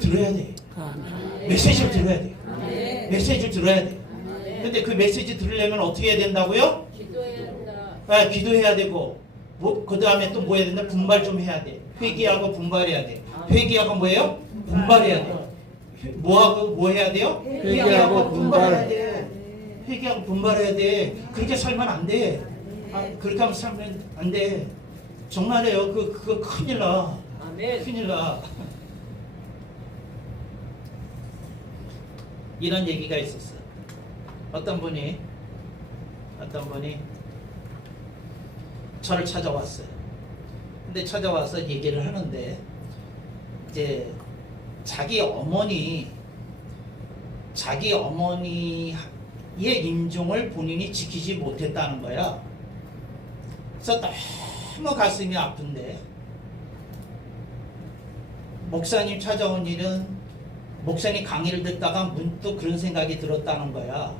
들어야 돼. 메시지를 들어야 돼. 메시지를 들어야 돼. 근데 그 메시지 들으려면 어떻게 해야 된다고요? 기도해야 되고, 그 다음에 또 뭐 해야 된다? 분발 좀 해야 돼. 회개하고 분발해야 돼. 회개하고 뭐예요? 분발해야 돼. 뭐하고 뭐 해야 돼요? 회개하고 분발. 회개하고 분발해야 돼. 그렇게 살면 안 돼. 그렇게 하면 살면 안 돼. 정말이에요. 그거 큰일 나. 큰일 나. 이런 얘기가 있었어. 어떤 분이 저를 찾아왔어요. 근데 찾아와서 얘기를 하는데 이제 자기 어머니의 임종을 본인이 지키지 못했다는 거야. 그래서 너무 가슴이 아픈데 목사님 찾아온 일은 목사님 강의를 듣다가 문득 그런 생각이 들었다는 거야.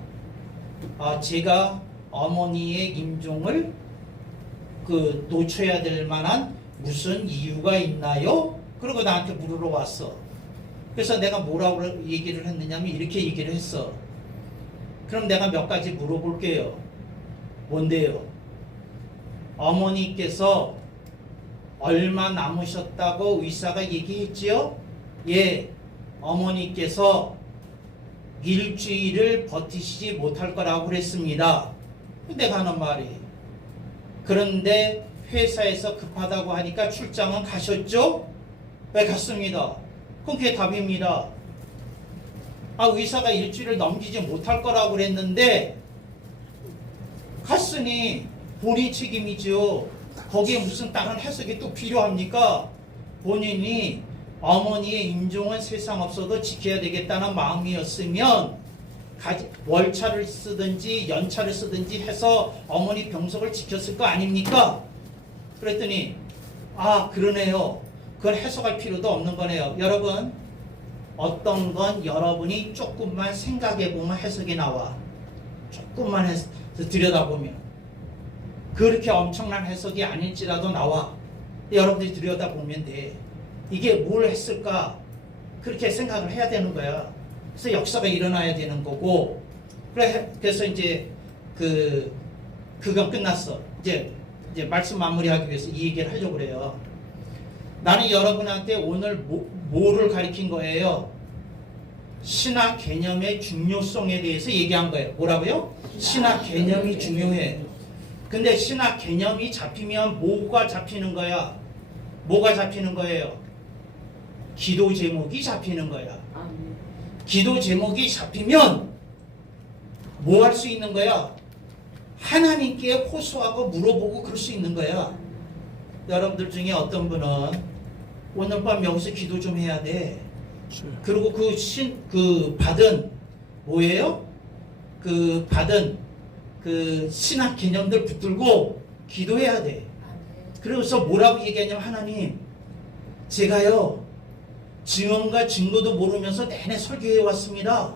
제가 어머니의 임종을 놓쳐야 될 만한 무슨 이유가 있나요? 그러고 나한테 물으러 왔어. 그래서 내가 뭐라고 얘기를 했느냐면 이렇게 얘기를 했어. 그럼 내가 몇 가지 물어볼게요. 뭔데요? 어머니께서 얼마 남으셨다고 의사가 얘기했지요? 예, 어머니께서 일주일을 버티시지 못할 거라고 그랬습니다. 내가 하는 말이, 그런데 회사에서 급하다고 하니까 출장은 가셨죠? 네, 갔습니다. 그럼 그게 답입니다. 의사가 일주일을 넘기지 못할 거라고 그랬는데 갔으니 본인 책임이죠. 거기에 무슨 다른 해석이 또 필요합니까? 본인이 어머니의 임종은 세상 없어도 지켜야 되겠다는 마음이었으면 월차를 쓰든지 연차를 쓰든지 해서 어머니 병석을 지켰을 거 아닙니까? 그랬더니 그러네요. 그걸 해석할 필요도 없는 거네요. 여러분, 어떤 건 여러분이 조금만 생각해보면 해석이 나와. 조금만 들여다보면 그렇게 엄청난 해석이 아닐지라도 나와. 여러분들이 들여다보면 돼. 이게 뭘 했을까? 그렇게 생각을 해야 되는 거야. 그래서 역사가 일어나야 되는 거고. 그래서 이제 그건 끝났어. 이제 말씀 마무리하기 위해서 이 얘기를 하려고 그래요. 나는 여러분한테 오늘 뭐를 가르친 거예요? 신학 개념의 중요성에 대해서 얘기한 거예요. 뭐라고요? 신학 개념이 중요해. 근데 신학 개념이 잡히면 뭐가 잡히는 거야? 뭐가 잡히는 거예요? 기도 제목이 잡히는 거야. 기도 제목이 잡히면 뭐 할 수 있는 거야? 하나님께 호소하고 물어보고 그럴 수 있는 거야. 여러분들 중에 어떤 분은 오늘 밤 여기서 기도 좀 해야 돼. 그리고 받은 뭐예요? 받은 신학 개념들 붙들고 기도해야 돼. 그래서 뭐라고 얘기하냐면, 하나님, 제가요 증언과 증거도 모르면서 내내 설교해 왔습니다.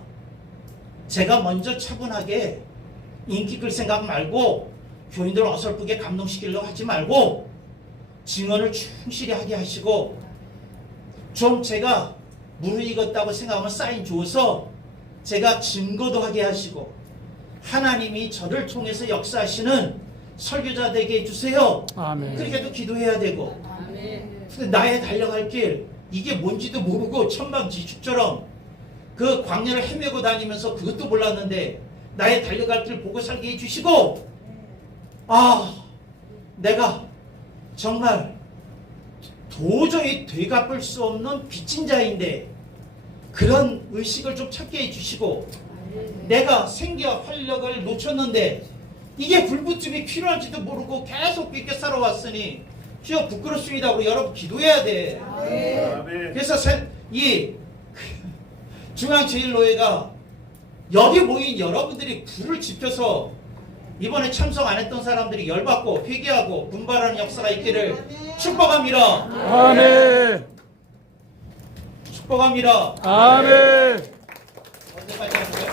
제가 먼저 차분하게 인기 끌 생각 말고 교인들 어설프게 감동시키려고 하지 말고 증언을 충실히 하게 하시고, 좀 제가 무르익었다고 생각하면 사인 줘서 제가 증거도 하게 하시고 하나님이 저를 통해서 역사하시는 설교자 되게 해주세요. 아멘. 그렇게도 기도해야 되고 근데 나의 달려갈 길 이게 뭔지도 모르고 천방지축처럼 그 광야를 헤매고 다니면서 그것도 몰랐는데 나의 달려갈 길 보고 살게 해주시고 내가 정말 도저히 되갚을 수 없는 빚진 자인데 그런 의식을 좀 찾게 해주시고 내가 생기와 활력을 놓쳤는데 이게 불붙음이 필요한지도 모르고 계속 이렇게 살아왔으니 주여 부끄럽습니다. 우리 여러분 기도해야 돼. 그래서 이 중앙제일노회가 여기 모인 여러분들이 불을 지펴서 이번에 참석 안 했던 사람들이 열받고 회개하고 분발하는 역사가 있기를 축복합니다. 아멘. 축복합니다. 아멘. 언제까지 하는 거예요?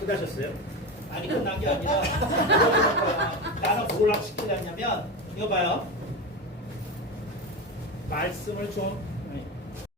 끝나셨어요? 아니 끝난 게 아니라 나는 뭘 시키려냐면 이거 봐요. 말씀을 좀